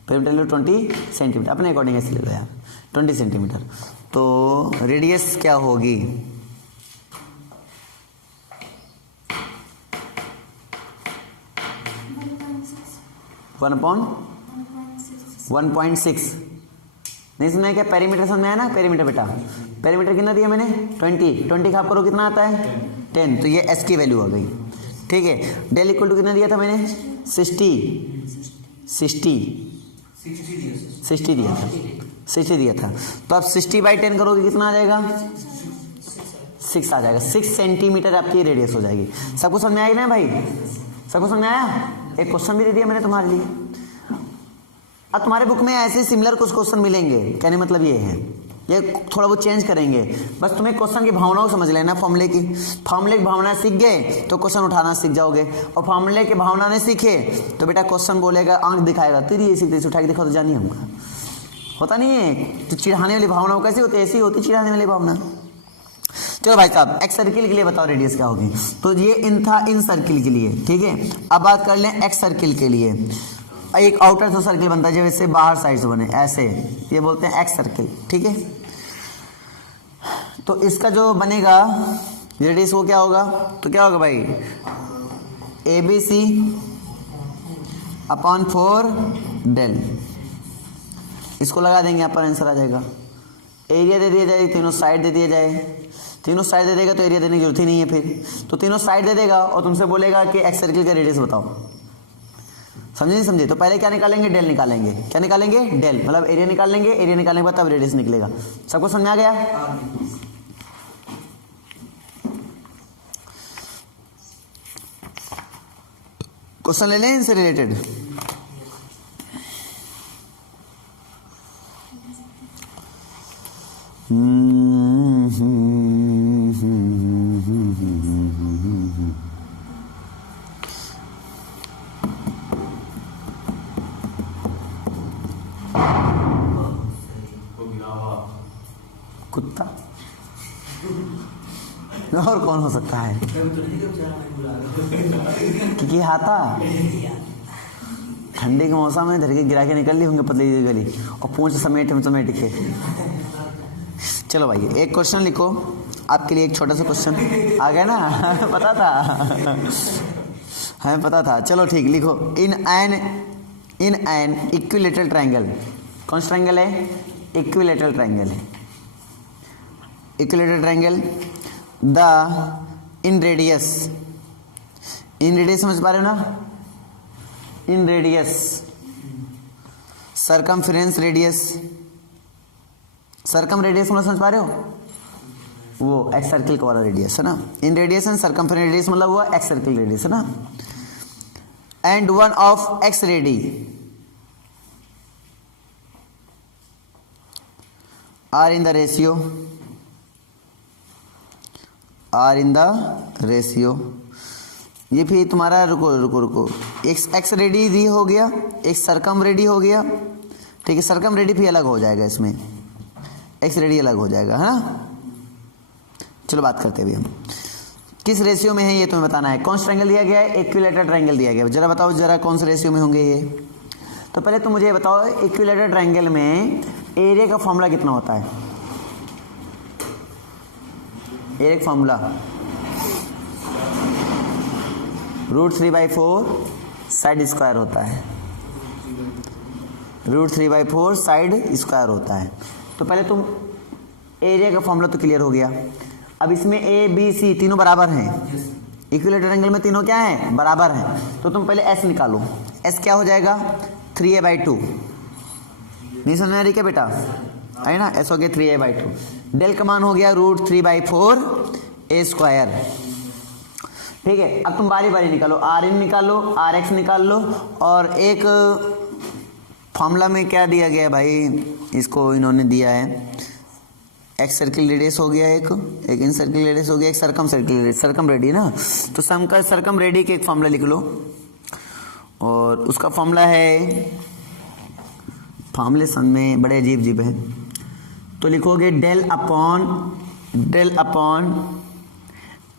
पेरीमीटर ले लो 20 सेंटीमीटर, अपने अकॉर्डिंग ऐसे ले लो यार 20 सेंटीमीटर, तो रेडियस क्या होगी, वन अपॉन 1.6, नहीं समझ में क्या, पेरीमीटर समझ में आया ना, पेरीमीटर बेटा, पेरीमीटर कितना दिया मैंने 20 का आप करो कितना आता है 10, तो ये एस की वैल्यू आ गई। ठीक है, डेल इक्वल टू कितना दिया था मैंने 60 दिया था। तो आप 60/10 करोगे कितना आ जाएगा 6 आ जाएगा। 6 सेंटीमीटर आपकी रेडियस हो जाएगी। सबको समझ में आएगी ना भाई, सबको समझ में आया। एक क्वेश्चन भी दे दिया मैंने तुम्हारे लिए। अब तुम्हारे बुक में ऐसे सिमिलर कुछ क्वेश्चन मिलेंगे, कहने मतलब ये है, ये थोड़ा बहुत चेंज करेंगे, बस तुम्हें क्वेश्चन की भावनाओं समझ लेना। फॉर्मूले की भावना सीख गए तो क्वेश्चन उठाना सीख जाओगे, और फॉर्मूले की भावना नहीं सीखे तो बेटा क्वेश्चन बोलेगा, आंख दिखाएगा, तेरी ऐसी तैसी उठा के दिखाओ तो जानिए हमका होता नहीं है। तो चिढ़ाने वाली भावना कैसी होती है, ऐसी होती चिढ़ाने वाली भावना। चलो भाई साहब, एक्स सर्किल के लिए बताओ रेडियस क्या होगी। तो ये इन था इन सर्किल के लिए, ठीक है। अब बात कर लें एक्स सर्किल के लिए। एक आउटर से सर्किल बनता है जैसे बाहर साइड से बने ऐसे, ये बोलते हैं एक्स सर्किल, ठीक है। तो इसका जो बनेगा रेडियस वो क्या होगा, तो क्या होगा भाई ABC अपॉन 4 डेल, इसको लगा देंगे, यहाँ पर आंसर आ जाएगा। एरिया दे दिया जाए, तीनों साइड दे दिया जाए, तीनों साइड दे देगा तो एरिया देने की जरूरत ही नहीं है फिर, तो तीनों साइड दे देगा और तुमसे बोलेगा कि एक्स सर्किल का रेडियस बताओ। समझे नहीं समझे, तो पहले क्या निकालेंगे, डेल निकालेंगे। क्या निकालेंगे, डेल, मतलब एरिया निकाल लेंगे, एरिया निकालने के बाद तब रेडियस निकलेगा। सबको समझ आ गया। क्वेश्चन ले लें इनसे रिलेटेड। कुत्ता और कौन हो सकता है, क्योंकि हाथा ठंडी के मौसम में धर के गिरा के निकल ली होंगे पतली गली, और पूंछ समेट के। चलो भाई एक क्वेश्चन लिखो, आपके लिए एक छोटा सा क्वेश्चन आ गया ना पता था हमें पता था। चलो ठीक, लिखो इन एन इक्विलेटरल ट्रायंगल। कौन सा ट्रायंगल है, इक्विलेटरल ट्रायंगल है। Equilateral triangle the inradius समझ पा रहे हो ना, इन radius circumference radius, circumradius मतलब समझ पा रहे हो, वो एक्स सर्किल का वाला रेडियस है ना। इन रेडियस एंड सरकमफ्रेंस रेडियस मतलब वो एक्स सर्किल रेडियस है ना। And one of ex radii r in the ratio, ये फिर तुम्हारा रुको एक्स रेडी दी हो गया, एक सरकम रेडी हो गया, ठीक है। सरकम रेडी भी अलग हो जाएगा, इसमें एक्स रेडी अलग हो जाएगा, है ना। चलो बात करते हैं अभी हम किस रेशियो में है ये तुम्हें बताना है। कौन सा ट्रायंगल दिया गया है, इक्विलेटरल ट्रायंगल दिया गया है। जरा बताओ जरा कौन से रेशियो में होंगे ये। तो पहले तुम मुझे बताओ इक्विलेटरल ट्रायंगल में एरिया का फॉर्मूला कितना होता है। एरिया का फॉर्मूला √3/4 साइड स्क्वायर होता है, √3/4 साइड स्क्वायर होता है। तो पहले तुम एरिया का फॉर्मूला तो क्लियर हो गया। अब इसमें ए बी सी तीनों बराबर हैं, इक्विलेटरल एंगल में तीनों क्या हैं, बराबर हैं। तो तुम पहले एस निकालो, एस क्या हो जाएगा 3a/2। नहीं समझ में आ रही क्या बेटा, है ना। एस हो गया 3a/2, डेल का मान हो गया √3/4 a स्क्वायर, ठीक है। अब तुम बारी बारी निकालो, आर इन निकालो, आर एक्स निकाल लो, और एक फॉर्मूला में क्या दिया गया भाई, इसको इन्होंने दिया है एक्स सर्किल रेडियस हो गया, एक इन सर्किल रेडियस हो गया, एक सरकम सर्किल रेडियस, सरकम रेडी ना। तो सरकम रेडी के एक फॉर्मूला लिख लो, और उसका फॉर्मूला है, फॉर्मूले सन में बड़े अजीब अजीब है। तो लिखोगे डेल अपॉन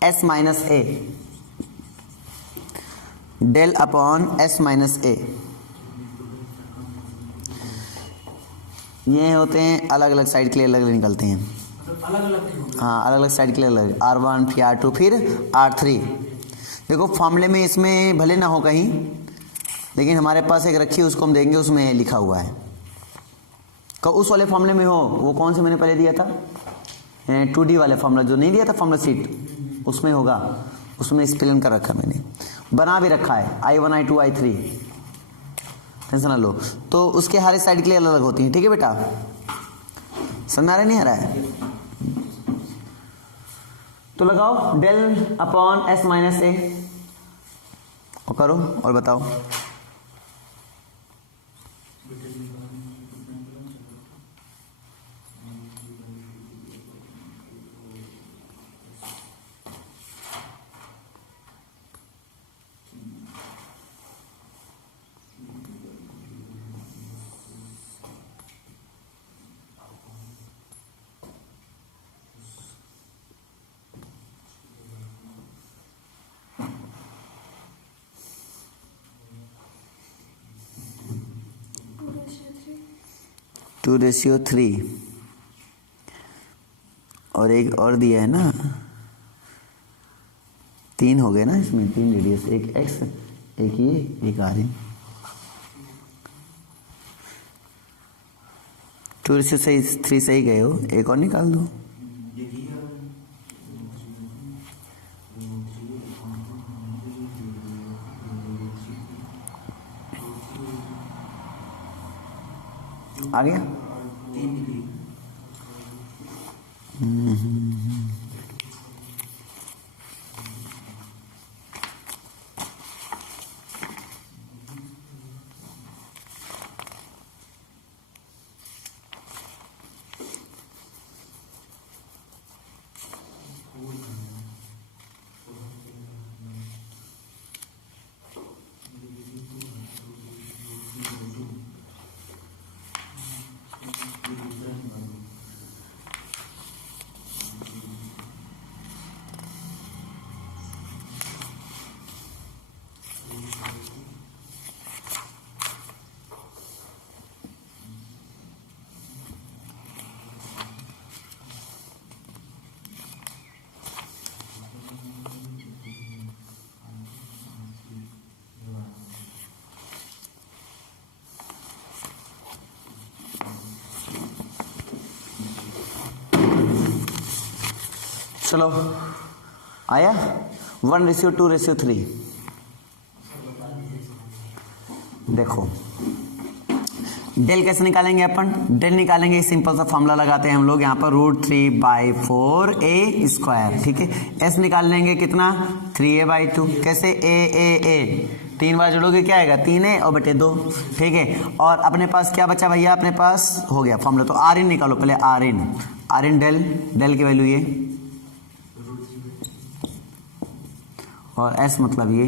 S माइनस ए, डेल अपॉन S माइनस ए। ये होते हैं अलग अलग साइड के लिए अलग अलग निकलते हैं, अलग अलग, हाँ अलग अलग साइड के लिए अलग, R1 फिर R2 फिर R3। देखो फॉर्मूले में इसमें भले ना हो कहीं, लेकिन हमारे पास एक रखी है उसको हम देंगे, उसमें लिखा हुआ है। उस वाले फॉर्मूले में हो, वो कौन से मैंने पहले दिया था, 2D वाले फॉर्मूला जो नहीं दिया था फॉर्मूला सीट, उसमें होगा, उसमें स्पेलिंग कर रखा मैंने, बना भी रखा है I1 I2 I3, टेंशन ना लो। तो उसके हर साइड के लिए अलग अलग होती हैं, ठीक है बेटा, समझ आ रहा नहीं आ रहा है? तो लगाओ डेल अपॉन S माइनस ए और करो और बताओ। टू रेशियो 3 और एक और दिया है ना, 3 हो गए ना इसमें, 3 रेडियस, एक x, एक ये, एक r। 2 रेशियो 3 सही गए हो, एक और निकाल दो। आ गया? चलो आया 1 रेशियो 2 रेशियो 3। देखो डेल कैसे निकालेंगे अपन, डेल निकालेंगे सिंपल सा फॉर्मूला लगाते हैं हम लोग यहाँ पर, √3/4a², ठीक है। एस निकाल लेंगे कितना, 3a/2, कैसे a 3 बार जोड़ोगे क्या आएगा, 3a और बटे 2, ठीक है। और अपने पास क्या बचा भैया, अपने पास हो गया फॉर्मूला, तो आर इन निकालो पहले, आर इन डेल की वैल्यू ये, और एस मतलब ये,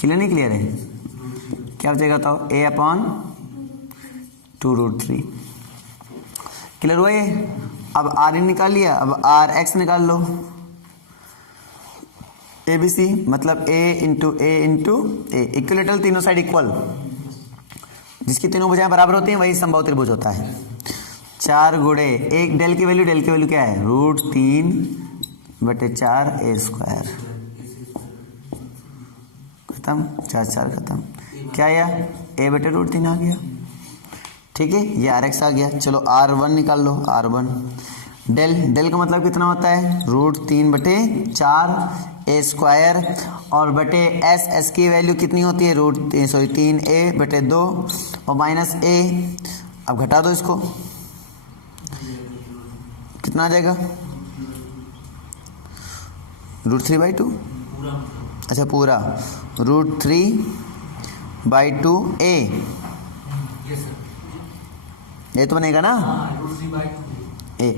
क्लियर नहीं क्लियर है, क्या बचेगा तो a/2√3, क्लियर हुआ ये। अब आर इन निकाल लिया, अब आर एक्स निकाल लो, ए बी सी मतलब a इंटू ए, इक्विलेटरल तीनों साइड इक्वल, जिसकी तीनों भुजाएं बराबर होती हैं वही समबाहु त्रिभुज होता है। 4 गुणे एक डेल की वैल्यू क्या है, √3/4a², खत्म, 4 खत्म, क्या आया, a/√3 आ गया, ठीक है। ये rx आ गया। चलो r1 निकाल लो, r1 डेल का मतलब कितना होता है, √3/4a² और बटे एस की वैल्यू कितनी होती है, 3a/2 और माइनस a। अब घटा दो इसको, कितना आ जाएगा, √3/2, अच्छा पूरा √3/2a, ये तो बनेगा ना a।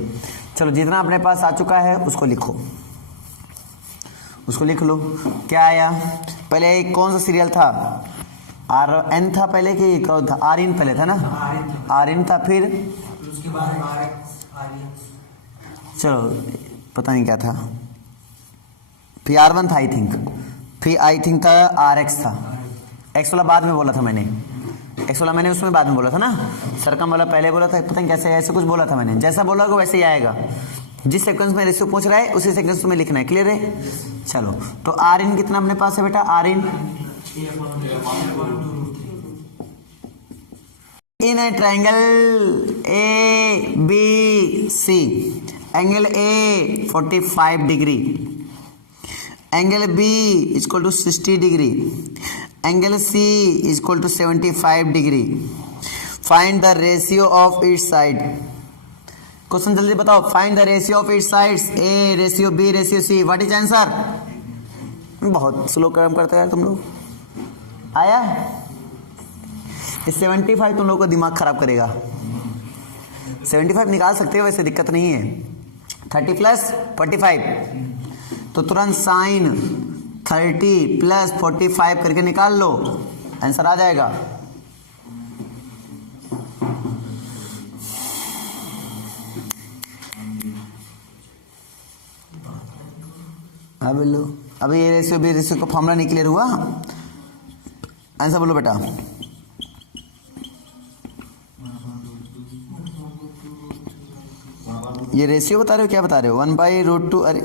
चलो जितना अपने पास आ चुका है उसको लिखो, उसको लिख लो। क्या आया, पहले कौन सा सीरियल था, RN था पहले कि कौन था, RN पहले था ना, RN था, फिर उसके बाद चलो पता नहीं क्या था, फिर R1 था आई थिंक था RX था, एक्स वाला बाद में बोला था मैंने, एक्स वाला मैंने उसमें बाद में बोला था ना, सरकम वाला पहले बोला था, पता नहीं कैसे ऐसे कुछ बोला था मैंने, जैसा बोला होगा वैसे ही आएगा, जिस सीक्वेंस में रेशियो पूछ रहा है उसी सीक्वेंस में लिखना है, क्लियर है। चलो तो आर इन कितना अपने पास है बेटा, r in in a triangle a b c, angle a 45 degree, angle b is equal to 60 degree, angle c is equal to 75 degree, find the ratio of each side. Question जल्दी बताओ, find the ratio of each sides, a ratio b ratio c, what is answer. बहुत slow काम करते हैं यार तुम लोग। आया इस 75 तुम लोग को दिमाग खराब करेगा। 75 निकाल सकते हो, वैसे दिक्कत नहीं है। 30 प्लस 45 तो तुरंत साइन 30 प्लस 45 करके निकाल लो, आंसर आ जाएगा। अब लो, अभी ये रेशियो बी रेशियो का फॉर्मूला नहीं क्लियर हुआ, आंसर बोलो बेटा। ये रेशियो बता रहे हो, क्या बता रहे हो? 1/√2। अरे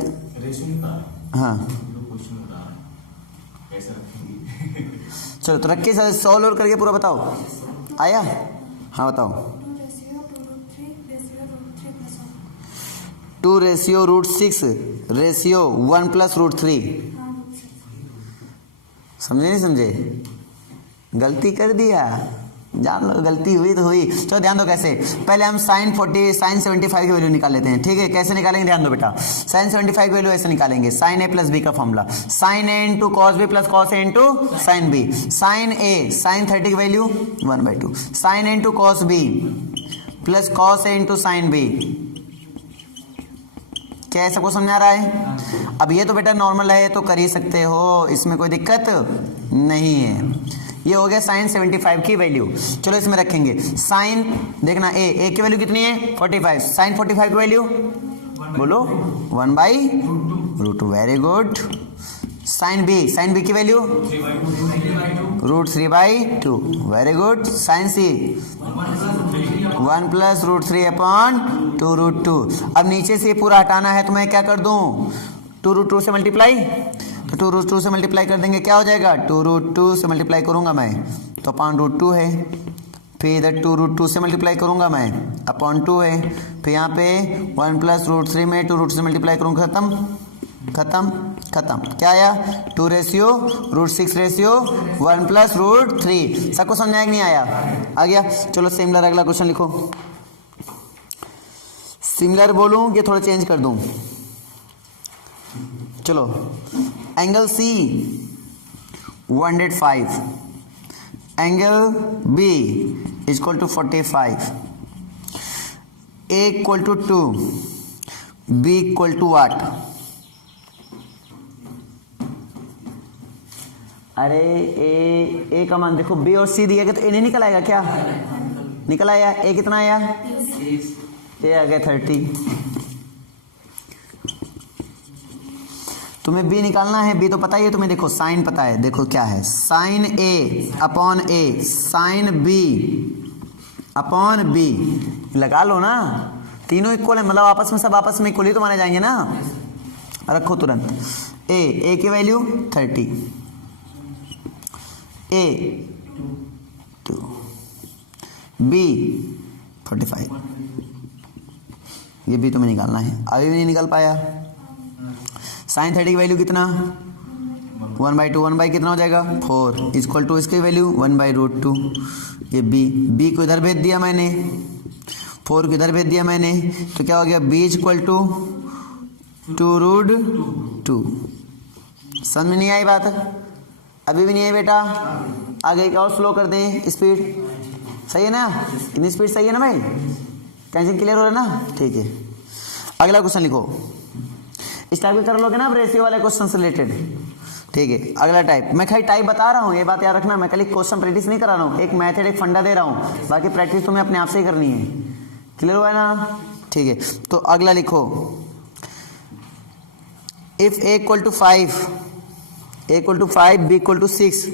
हाँ चलो तो रख के सॉल्व और करके पूरा बताओ। आया? हाँ बताओ। 2 रेशियो √6 रेशियो 1 प्लस √3। समझे नहीं समझे? गलती कर दिया, जान लो गलती हुई तो हुई। चलो ध्यान दो कैसे। पहले हम साइन 75 की वैल्यू निकाल लेते हैं, ठीक है? कैसे निकालेंगे ध्यान दो बेटा। साइन 75 की वैल्यू ऐसे निकालेंगे, साइन ए प्लस बी का formula, sine A into cos B plus cos A into sine B. Sine A sine 30 की value 1/2, sine A into cos B plus cos A into sine B. क्या है, सबको समझ आ रहा है? अब ये तो बेटा नॉर्मल है तो कर ही सकते हो, इसमें कोई दिक्कत नहीं है। ये हो गया साइन 75 की वैल्यू। चलो इसमें रखेंगे साइन, देखना ए की वैल्यू कितनी है 45, साइन 45 की वैल्यू बोलो 1/√2। Very good. साइन बी की वैल्यू √3/2। Very good. साइन सी 1 प्लस √3/2√2। अब नीचे से पूरा हटाना है तो मैं क्या कर दूं, 2√2 से मल्टीप्लाई, तो 2√2 से मल्टीप्लाई कर देंगे, क्या हो जाएगा 2√2 से मल्टीप्लाई करूंगा मैं तो /√2 है, फिर इधर 2√2 से मल्टीप्लाई करूंगा मैं /2 है, फिर यहाँ पे 1 प्लस √3 में 2√2 से मल्टीप्लाई करूंगा, खत्म खत्म खत्म। क्या आया 2 रेशियो √6 रेशियो 1 प्लस √3। सबको समझ आया कि नहीं आया? आ गया। चलो सिमिलर अगला क्वेश्चन लिखो। सिमिलर बोलूं कि थोड़ा चेंज कर दूं? चलो angle c 105, angle b is equal to 45, a equal to 2, b equal to 8। अरे ए का मान देखो, बी और सी दिया गया तो ए नहीं निकल आएगा क्या? निकल आया। ए कितना आया? ए आ गया 30। तुम्हें बी निकालना है, बी तो पता ही है तुम्हें, देखो साइन पता है, देखो क्या है साइन ए अपॉन ए, साइन बी अपॉन बी, लगा लो ना, तीनों इक्वल है, मतलब आपस में सब आपस में इक्वल ही तो माने जाएंगे ना। रखो तुरंत ए की वैल्यू 30, ए 2, बी 45। ये भी तुम्हें निकालना है, अभी भी नहीं निकल पाया। साइन 30 की वैल्यू कितना 1/2, 1 कितना हो जाएगा 4 इज इक्वल टू इसकी वैल्यू 1/√2। ये बी को इधर भेज दिया मैंने, 4 को इधर भेज दिया मैंने, तो क्या हो गया b इज इक्वल टू 2√2। समझ में नहीं आई बात? अभी भी नहीं आई बेटा? आगे क्या और स्लो कर दें स्पीड, सही है ना? इतनी स्पीड सही है ना भाई? कैंसिल क्लियर हो रहा है ना? ठीक है। अगला क्वेश्चन लिखो। इस टाइप कर लोगे ना अब रेशियो वाले क्वेश्चन से रिलेटेड, ठीक है? अगला टाइप, मैं खाली टाइप बता रहा हूँ, ये बात याद रखना, मैं खाली क्वेश्चन प्रैक्टिस नहीं करा रहा हूँ, एक मेथड एक फंडा दे रहा हूँ, बाकी प्रैक्टिस तुम्हें अपने आप से ही करनी है। क्लियर हुआ है ना? ठीक है। तो अगला लिखो, if a equal to 5, a equal to 5, b equal to 6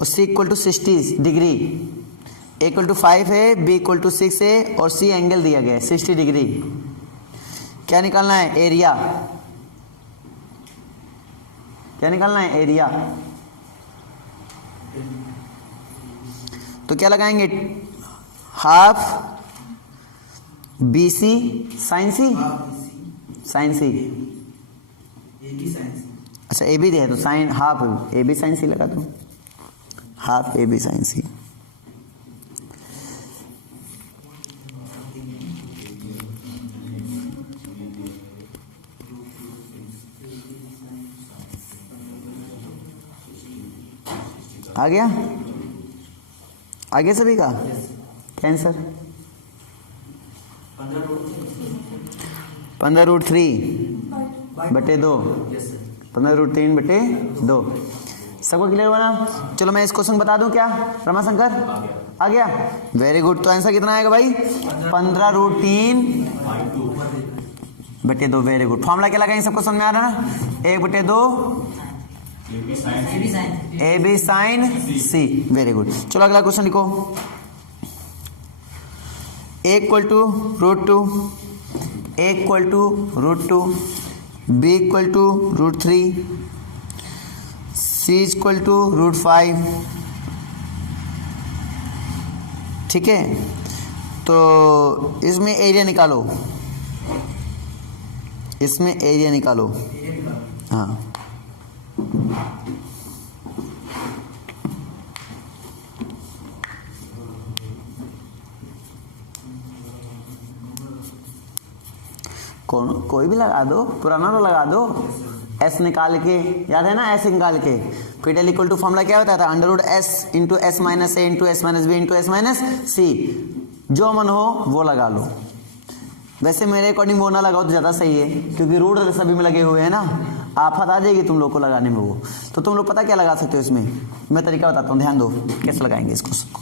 और c equal to 60 degree. a equal to 5 है, b इक्वल टू 6 है और c एंगल दिया गया है 60 डिग्री। क्या निकालना है? एरिया। क्या निकालना है? एरिया। तो क्या लगाएंगे, half B C sine C, sine C, अच्छा ए बी दिया है तो sine half A B sine C लगा दो, half A B sine C. आ गया, आगे सभी का कैंसर 15√3/2, 15√3/2। सबको क्लियर हुआ ना? चलो मैं इस क्वेश्चन बता दूं क्या रमाशंकर, आ गया, वेरी गुड। तो आंसर कितना आएगा भाई, 15√3/2, वेरी गुड। फॉर्मूला क्या लगाएंगे, सबको समझ में आ रहा है ना, 1/2 a B sine c, very good. चलो अगला क्वेश्चन लिखो, A = √2, A = √2, B = √3, C = √5, ठीक है। तो इसमें एरिया निकालो, इसमें एरिया निकालो, हाँ कोई भी लगा दो, पुराना तो लगा दो, एस निकाल के, याद है ना एस निकाल के, फिर L = फॉर्मूला क्या होता था, √s × s - a × s - b × s - c, जो मन हो वो लगा लो। वैसे मेरे अकॉर्डिंग वो ना लगाओ तो ज़्यादा सही है, क्योंकि रूट सभी में लगे हुए हैं ना, आफत आ जाएगी तुम लोग को लगाने में वो। तो तुम लोग पता क्या लगा सकते हो इसमें, मैं तरीका बताता हूँ, ध्यान दो कैसे लगाएंगे इस क्वेश्चन को।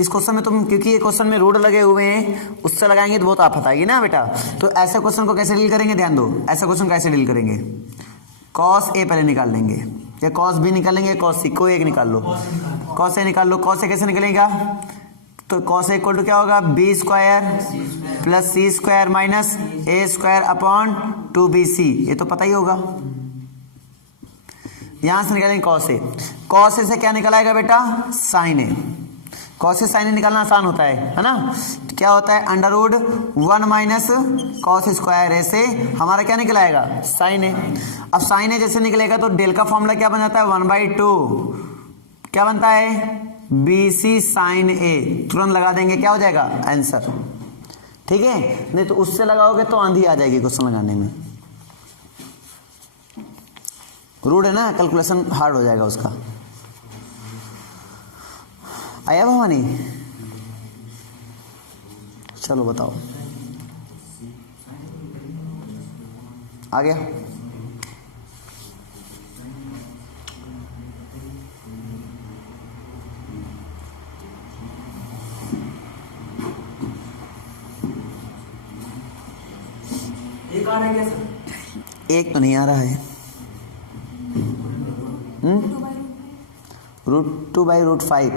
इस क्वेश्चन में तुम, क्योंकि ये क्वेश्चन में रूट लगे हुए हैं, उससे लगाएंगे तो बहुत आफत आएगी ना बेटा। तो ऐसे क्वेश्चन को कैसे डील करेंगे, ध्यान दो, ऐसा क्वेश्चन कैसे डील करेंगे, cos a पहले निकाल लेंगे, या cos b निकालेंगे, cos c, कोई एक निकाल लो, cos a निकाल लो। cos a कैसे निकलेगा, तो cos a = क्या होगा, b² + c² - a²/2bc, ये तो पता ही होगा। यहां से निकालेंगे cos a, cos a से क्या निकल आएगा बेटा, sin a, cos से sin निकालना आसान होता है ना। तो क्या होता है, √1 - cos² a से हमारा क्या निकल आएगा, sin a। अब sin a जैसे निकलेगा तो डेल का फॉर्मूला क्या बन जाता है, 1/2, क्या बनता है, BC sin a, तुरंत लगा देंगे, क्या हो जाएगा आंसर, ठीक है। नहीं तो उससे लगाओगे तो आंधी आ जाएगी क्वेश्चन लगाने में, रूट है ना, कैलकुलेशन हार्ड हो जाएगा उसका। आया भवानी, चलो बताओ, आ गया। एक आ रहा है क्या सर, एक तो नहीं आ रहा है, √2/√5,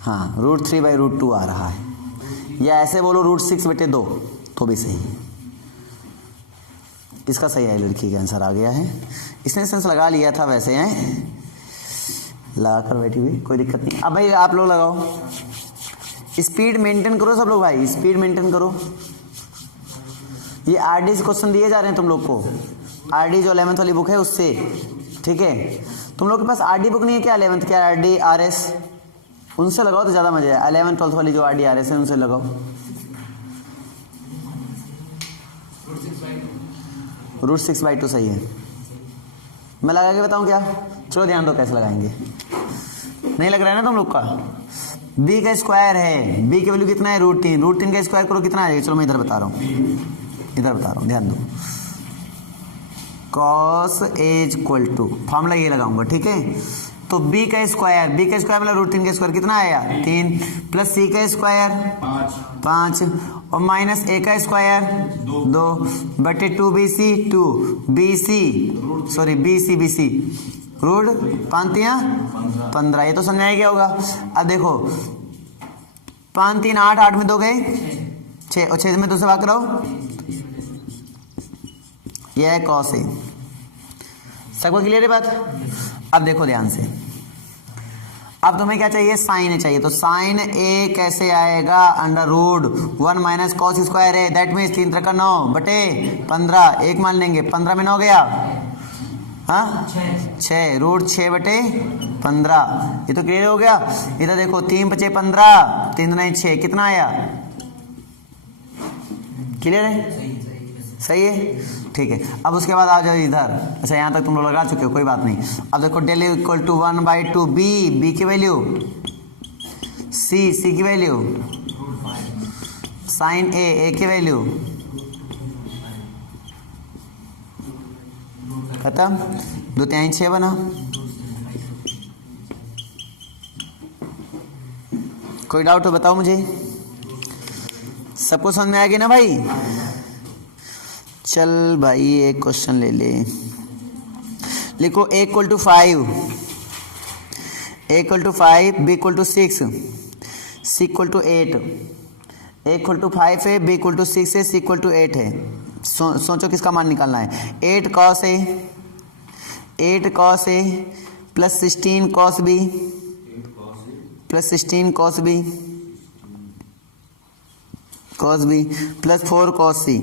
हाँ √3/√2 आ रहा है, या ऐसे बोलो √6/2 तो भी सही है। इसका सही है, लड़की का आंसर आ गया है, इसने सेंस लगा लिया था वैसे हैं, लगा कर बैठी हुई, कोई दिक्कत नहीं। अब भाई आप लोग लगाओ, स्पीड मेंटेन करो सब लोग, भाई स्पीड मेंटेन करो। ये आरडी से क्वेश्चन दिए जा रहे हैं तुम लोग को, आरडी जो 11th वाली बुक है उससे, ठीक है। तुम लोग के पास आरडी बुक नहीं है क्या, 11th क्या, आरडी आरएस, उनसे लगाओ तो ज़्यादा मजा है। 11th 12th वाली जो आरडी आरएस है उनसे लगाओ। √6/2 सही है, मैं लगा के बताऊं क्या, चलो ध्यान दो कैसे लगाएंगे, नहीं लग रहा है ना तुम लोग का। b का स्क्वायर है, b की वैल्यू कितना है, √3, √3 का स्क्वायर करो कितना आएगा, चलो मैं इधर बता रहा हूँ, इधर बता रहा हूँ, ध्यान दो। cos a = फॉर्मूला ये लगाऊंगा, ठीक है। तो b का स्क्वायर मतलब √3 का स्क्वायर कितना आया, 3, प्लस c का स्क्वायर 5 और माइनस a का square 2/2bc 2bc sorry bc root 5×3 ये तो समझाया गया होगा। अब देखो 5 3 8 8 में 2 गए 6 और 6 में 2 से भाग कराओ, यह है cos a। सबको क्लियर है बात। अब देखो ध्यान से, अब तुम्हें क्या चाहिए, साइन ए चाहिए, तो साइन ए कैसे आएगा, under root 1 minus cos square है, दैट मीन्स 3 3 9 बटे 15, एक मान लेंगे, 15 में 9 गया, हाँ 6, रूट 6 बटे 15, ये तो क्लियर हो गया। इधर देखो 3 बचे 15, 3 नहीं 6, कितना आया, क्लियर है, सही है, ठीक है। अब उसके बाद आ जाओ इधर, अच्छा यहाँ तक तुम लोग लगा चुके हो, कोई बात नहीं। अब देखो डेल इक्वल टू 1/2 बी की वैल्यू, सी की वैल्यू, साइन ए की वैल्यू, खत्म, 2 3 6 बना। कोई डाउट हो बताओ मुझे, सबको समझ में आएगी ना भाई। चल भाई एक क्वेश्चन ले ले, लिखो a equal to 5, a equal to 5, b equal to 6, c equal to 8, a equal to 5 है, b इक्वल टू 6 है, c इक्वल टू 8 है। सोचो किसका मान निकालना है, 8 cos a, 8 cos a plus 16 cos b plus 16 cos b plus 4 cos c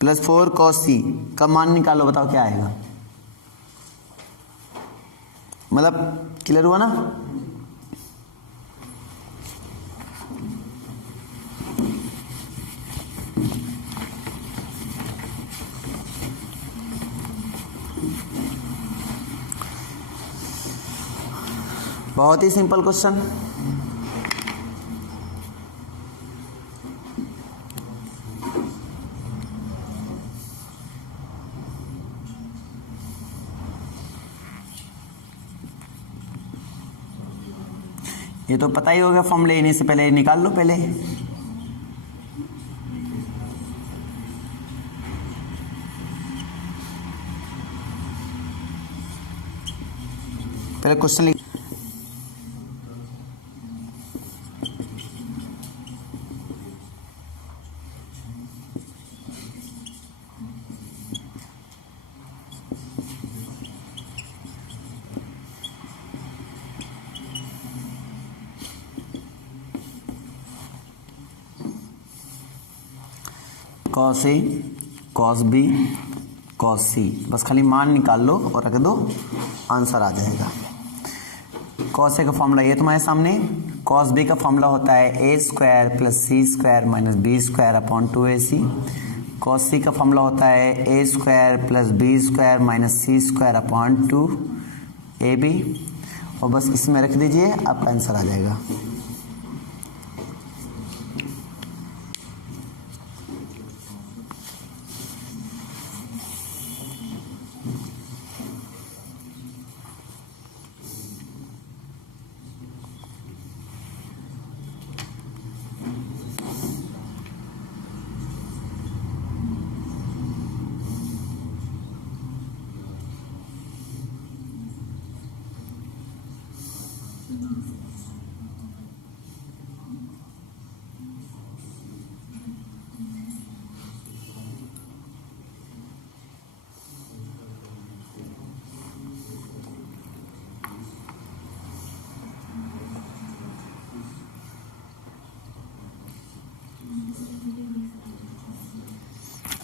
plus 4 cos सी का मान निकालो, बताओ क्या आएगा, मतलब क्लियर हुआ ना। बहुत ही सिंपल क्वेश्चन, ये तो पता ही होगा, फॉर्मूले लेने से पहले निकाल लो, पहले क्वेश्चन लिख, cos A cos B cos सी, बस खाली मान निकाल लो और रख दो, आंसर आ जाएगा। कॉस ए का फॉर्मूला ये तुम्हारे सामने, कॉस बी का फॉर्मूला होता है A square plus C square minus B square upon 2ac, cos सी का फॉर्मूला होता है A square plus B square minus C square upon 2ab, और बस इसमें रख दीजिए, आपका आंसर आ जाएगा।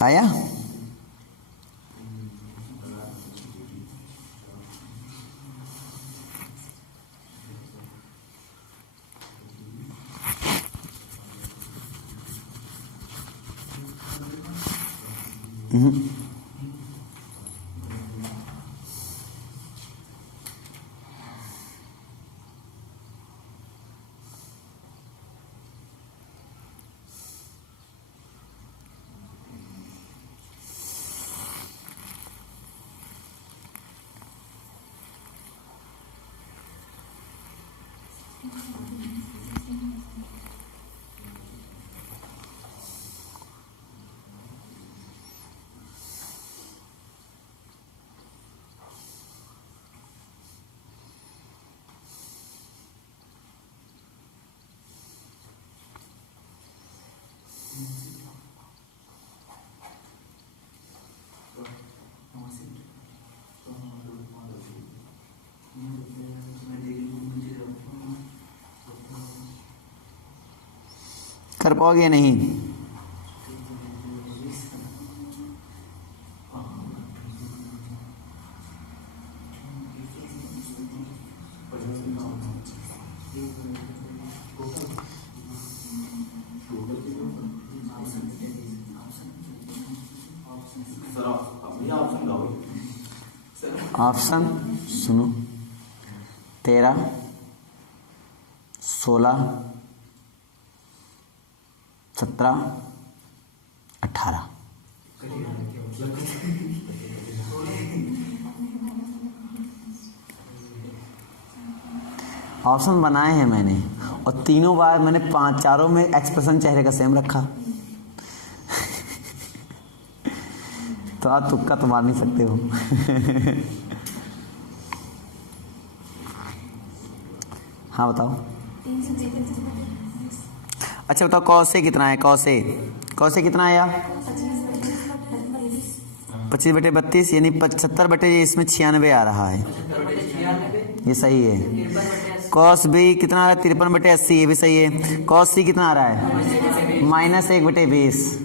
आया, कर पाओगे या नहीं? ऑप्शन सुनो, 13, 16, 17, 18। ऑप्शन बनाए हैं मैंने और तीनों बार मैंने चारों में एक्सप्रेशन चेहरे का सेम रखा। तो आप तुक्का तो मार नहीं सकते हो। हाँ बताओ। अच्छा बताओ कौसे कितना है? कौसे कितना आया? 25/32 यानी 75 बटे इसमें 96 आ रहा है, ये सही है। कॉस बी कितना आ रहा है? 53/80, ये भी सही है। कॉस सी कितना आ रहा है? -1/20।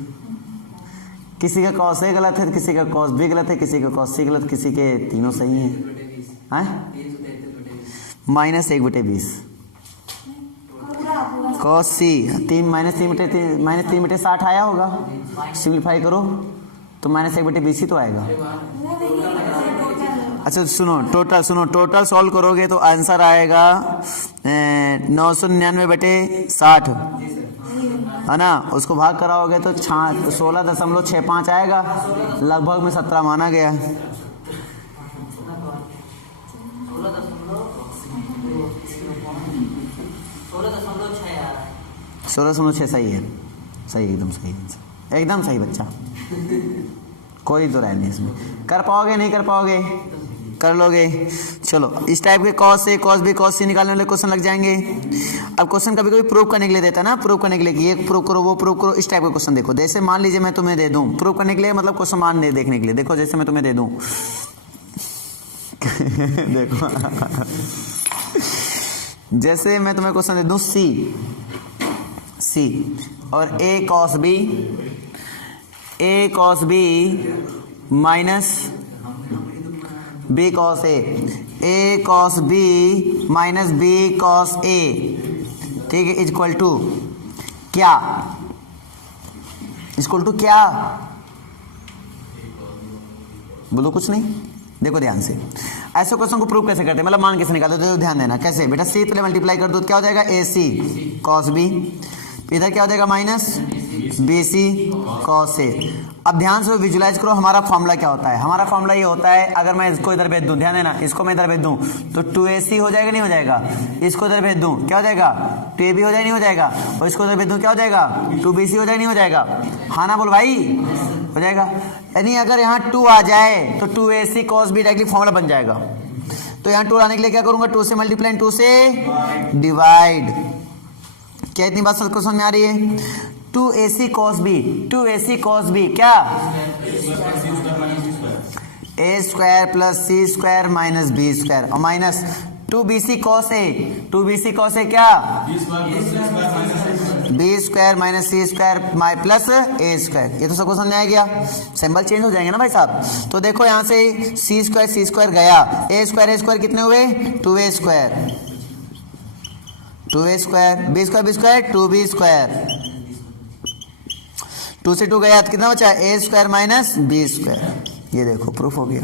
किसी का कॉस ए गलत है, किसी का कॉस बी गलत है, किसी का कॉस सी गलत, किसी के तीनों सही हैं। -1/20 कॉस सी 3/60 आया होगा। सिंप्लीफाई करो तो -1/20 ही तो आएगा। अच्छा सुनो, टोटल सॉल्व करोगे तो आंसर आएगा 999/60, है ना। उसको भाग कराओगे तो 16.65 आएगा, लगभग में 17 माना गया है। 16.6 सही है, सही, एकदम सही, एकदम सही बच्चा, कोई दो राय नहीं इसमें। कर पाओगे नहीं कर पाओगे? कर लोगे। चलो इस टाइप के कॉस से कॉस बी कॉस सी निकालने वाले क्वेश्चन लग जाएंगे। अब क्वेश्चन कभी कभी प्रूव करने के लिए देता है ना, प्रूव करने के लिए कि ये प्रूव करो वो प्रूव करो, इस टाइप का क्वेश्चन देखो। जैसे मान लीजिए मैं तुम्हें दे दूं, प्रूव करने के लिए मतलब क्वेश्चन मान देखने के लिए, देखो जैसे मैं तुम्हें दे दूं देखो जैसे मैं तुम्हें क्वेश्चन दे दूं सी और A cos B minus B cos A cos B minus B cos A, ठीक है, इक्वल टू क्या? इक्वल टू क्या? बोलो कुछ नहीं। देखो ध्यान से, ऐसे क्वेश्चन को प्रूव कैसे करते हैं, मतलब मान कैसे निकालते हो, तो ध्यान देना कैसे। बेटा सी पहले मल्टीप्लाई कर दो तो क्या हो जाएगा? ए सी कॉस बी, इधर क्या हो जाएगा? माइनस बी सी कॉस ए। अब ध्यान से विजुलाइज करो हमारा फॉर्मूला क्या होता है। हमारा फॉर्मूला ये होता है, अगर मैं इसको इधर भेज दूं, ध्यान देना, इसको मैं इधर भेज दूं तो 2ac हो जाएगा नहीं हो जाएगा? इसको इधर भेज दूं क्या हो जाएगा? 2ab हो जाएगा नहीं हो जाएगा? और इसको इधर भेज दूं क्या हो जाएगा? 2bc हो जाएगा नहीं हो जाएगा? हाँ ना बोल भाई, हो जाएगा। यानी अगर यहाँ 2 आ जाए तो 2ac cos b directly formula बन जाएगा। तो यहाँ 2 लाने के लिए क्या करूंगा? 2 से मल्टीप्लाई, 2 से डिवाइड। क्या इतनी बात सबको समझ में आ रही है? 2ac cos b क्या? a square plus C square minus B square और माइनस 2bc cos a क्या? B square minus C square plus a square. ये तो सबको समझ आ गया। सिंबल चेंज हो जाएंगे ना भाई साहब। तो देखो यहाँ से सी स्क्वायर गया, ए स्क्वायर कितने हुए? 2a square B square 2b square, 2 से 2 गया तो कितना बचा? ए स्क्वायर माइनस बी स्क्वायर। ये देखो प्रूफ हो गया।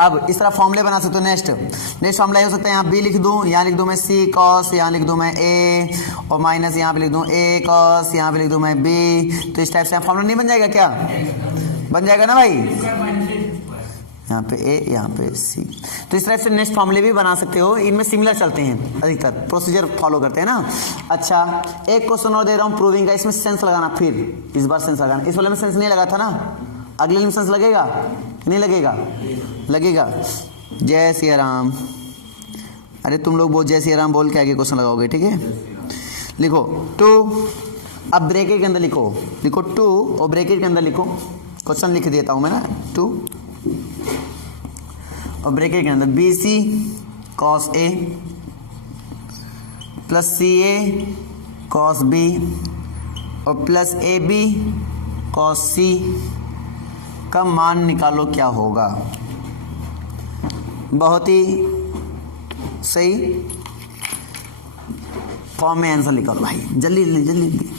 अब इस तरह फॉर्मूले बना सकते हो। नेक्स्ट फॉर्मूला ये हो सकता है, यहाँ बी लिख दूं, यहाँ लिख दूं मैं सी कॉस, यहाँ लिख दूं मैं ए और माइनस यहाँ पे लिख दूं ए कॉस, यहाँ पे लिख दूं मैं बी। तो इस टाइप से फॉर्मूला नहीं बन जाएगा क्या? बन जाएगा ना भाई। यहाँ पे ए यहाँ पे सी। तो इस तरह से नेक्स्ट फॉर्मूले भी बना सकते हो। इनमें सिमिलर चलते हैं, अधिकतर प्रोसीजर फॉलो करते हैं ना। अच्छा एक क्वेश्चन और दे रहा हूँ प्रूविंग का, इसमें सेंस लगाना, फिर इस बार सेंस लगाना। इस वाले में सेंस नहीं लगा था ना, अगले में सेंस लगेगा नहीं लगेगा? लगेगा। जय सिया राम। अरे तुम लोग बहुत जय सिया राम बोल के आगे क्वेश्चन लगाओगे, ठीक है। लिखो 2, अब ब्रैकेट के अंदर लिखो 2 और ब्रैकेट के अंदर लिखो, क्वेश्चन लिख देता हूँ मैं ना, 2 और ब्रैकेट के अंदर BC cos A plus CA cos b और प्लस ए बी कॉस सी का मान निकालो क्या होगा। बहुत ही सही फॉर्म में आंसर निकालो भाई, जल्दी जल्दी जल्दी।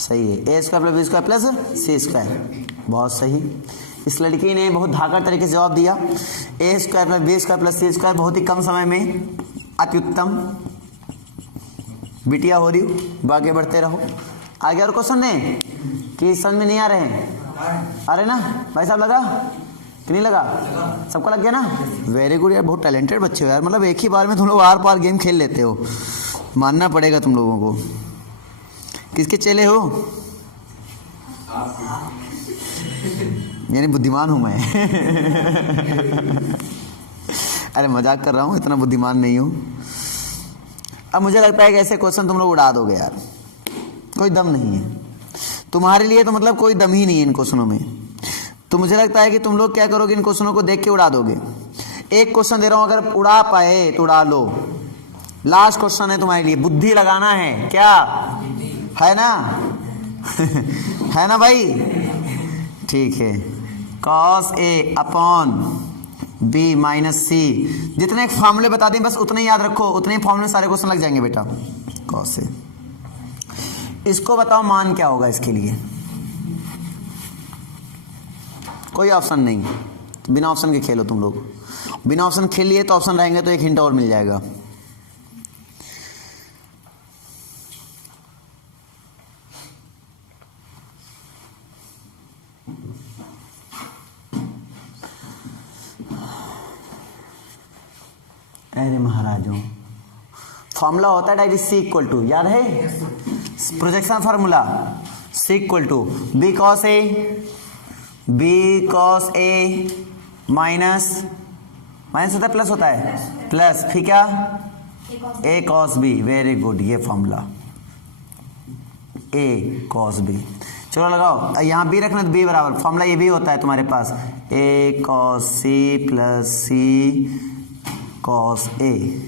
सही है, A square plus B square plus C square, बहुत सही। इस लड़की ने बहुत धाकड़ तरीके से जवाब दिया। A square plus B square plus C square बहुत ही कम समय में, अति उत्तम। बिटिया हो रही, आगे बढ़ते रहो। आगे और क्वेश्चन दें कि समझ में नहीं आ रहे हैं? आ रहे ना भाई साहब? लगा कि नहीं लगा? सबका लग गया ना? वेरी गुड यार, बहुत टैलेंटेड बच्चे हो यार। मतलब एक ही बार में तुम लोग आर पार गेम खेल लेते हो, मानना पड़ेगा तुम लोगों को। किसके चेले हो? यानी बुद्धिमान हूं मैं। अरे मजाक कर रहा हूं, इतना बुद्धिमान नहीं हूं। अब मुझे लगता है कि ऐसे क्वेश्चन तुम लोग उड़ा दोगे यार, कोई दम नहीं है तुम्हारे लिए, तो मतलब कोई दम ही नहीं है इन क्वेश्चनों में। तो मुझे लगता है कि तुम लोग क्या करोगे, इन क्वेश्चनों को देख के उड़ा दोगे। एक क्वेश्चन दे रहा हूं, अगर उड़ा पाए तो उड़ा लो। लास्ट क्वेश्चन है तुम्हारे लिए, बुद्धि लगाना है क्या? है ना? है ना भाई? ठीक है। Cos A upon B minus सी, जितने फॉर्मूले बता दें बस उतने याद रखो, उतने ही फॉर्मूले सारे क्वेश्चन लग जाएंगे बेटा। कॉस ए, इसको बताओ मान क्या होगा इसके लिए? कोई ऑप्शन नहीं, तो बिना ऑप्शन के खेलो तुम लोग। बिना ऑप्शन खेल लिए तो ऑप्शन रहेंगे तो एक हिंट और मिल जाएगा। अरे महाराजों, फॉर्मूला होता है डायरेक्ट सी इक्वल टू, याद है projection formula? C equal to b cos a minus होता है प्लस होता है, प्लस फिर क्या a cos b. Very good, ये फॉर्मूला ए कॉस बी। चलो लगाओ, यहाँ बी रखना तो बी बराबर फॉर्मूला ये भी होता है तुम्हारे पास, ए cos C plus C cos ए।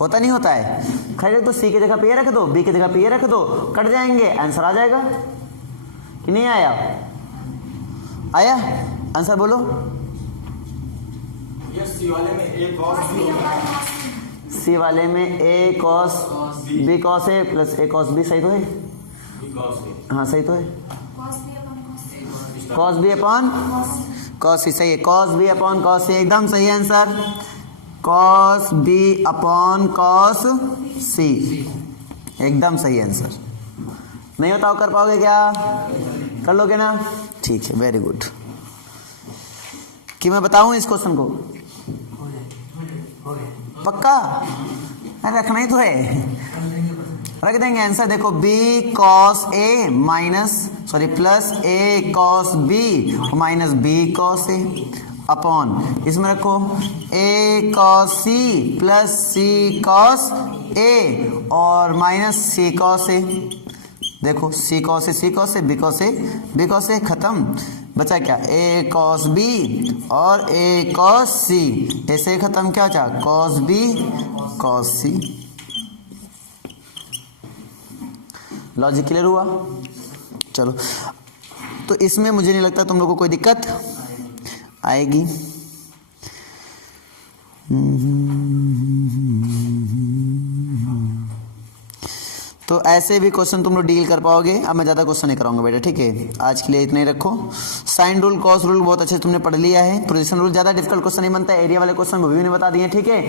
होता नहीं होता है? खैर तो सी की जगह पे ये रख दो, बी की जगह पे ये रख दो, कट जाएंगे, आंसर आ जाएगा कि नहीं आया? आया आंसर बोलो। सी वाले में ए कॉस बी, सी वाले में A cos B cos A plus A cos B, सही तो है? हाँ सही तो है। Cos B upon cos C, सही है। Cos B upon cos C एकदम सही answer. Cos B upon cos C एकदम सही आंसर। नहीं होता कर पाओगे क्या? कर लोगे ना? ठीक है, वेरी गुड। कि मैं बताऊं इस क्वेश्चन को? पक्का? रखना ही तो है, रख देंगे आंसर। देखो B cos A plus A cos B minus B cos A upon, इसमें रखो A cos C plus C cos A और माइनस सी कॉस ए। देखो C cos A B cos A खत्म, बचा क्या? ए कॉस बी और A cos सी, ऐसे खत्म। क्या बचा? कॉस बी कॉस सी। लॉजिक क्लियर हुआ? चलो, तो इसमें मुझे नहीं लगता तुम लोगों को कोई दिक्कत आएगी। तो ऐसे भी क्वेश्चन तुम लोग डील कर पाओगे। अब मैं ज़्यादा क्वेश्चन नहीं कराऊंगा बेटा, ठीक है? आज के लिए इतना ही रखो। साइन रूल कॉस रूल बहुत अच्छे से तुमने पढ़ लिया है। पोजीशन रूल ज़्यादा डिफिकल्ट क्वेश्चन नहीं बनता है। एरिया वाले क्वेश्चन वो भी मैंने बता दिए हैं, ठीक है?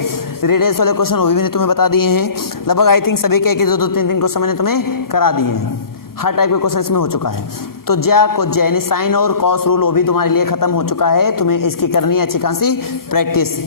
रेडियस वाले क्वेश्चन वो भी मैंने तुम्हें बता दिए हैं। लगभग आई थिंक सभी के 1-2-3 क्वेश्चन मैंने तुम्हें करा दिए हैं। हर टाइप के क्वेश्चन इसमें हो चुका है। तो यानी साइन और कॉस रूल वो भी तुम्हारे लिए खत्म हो चुका है। तुम्हें इसकी करनी है अच्छी खासी प्रैक्टिस।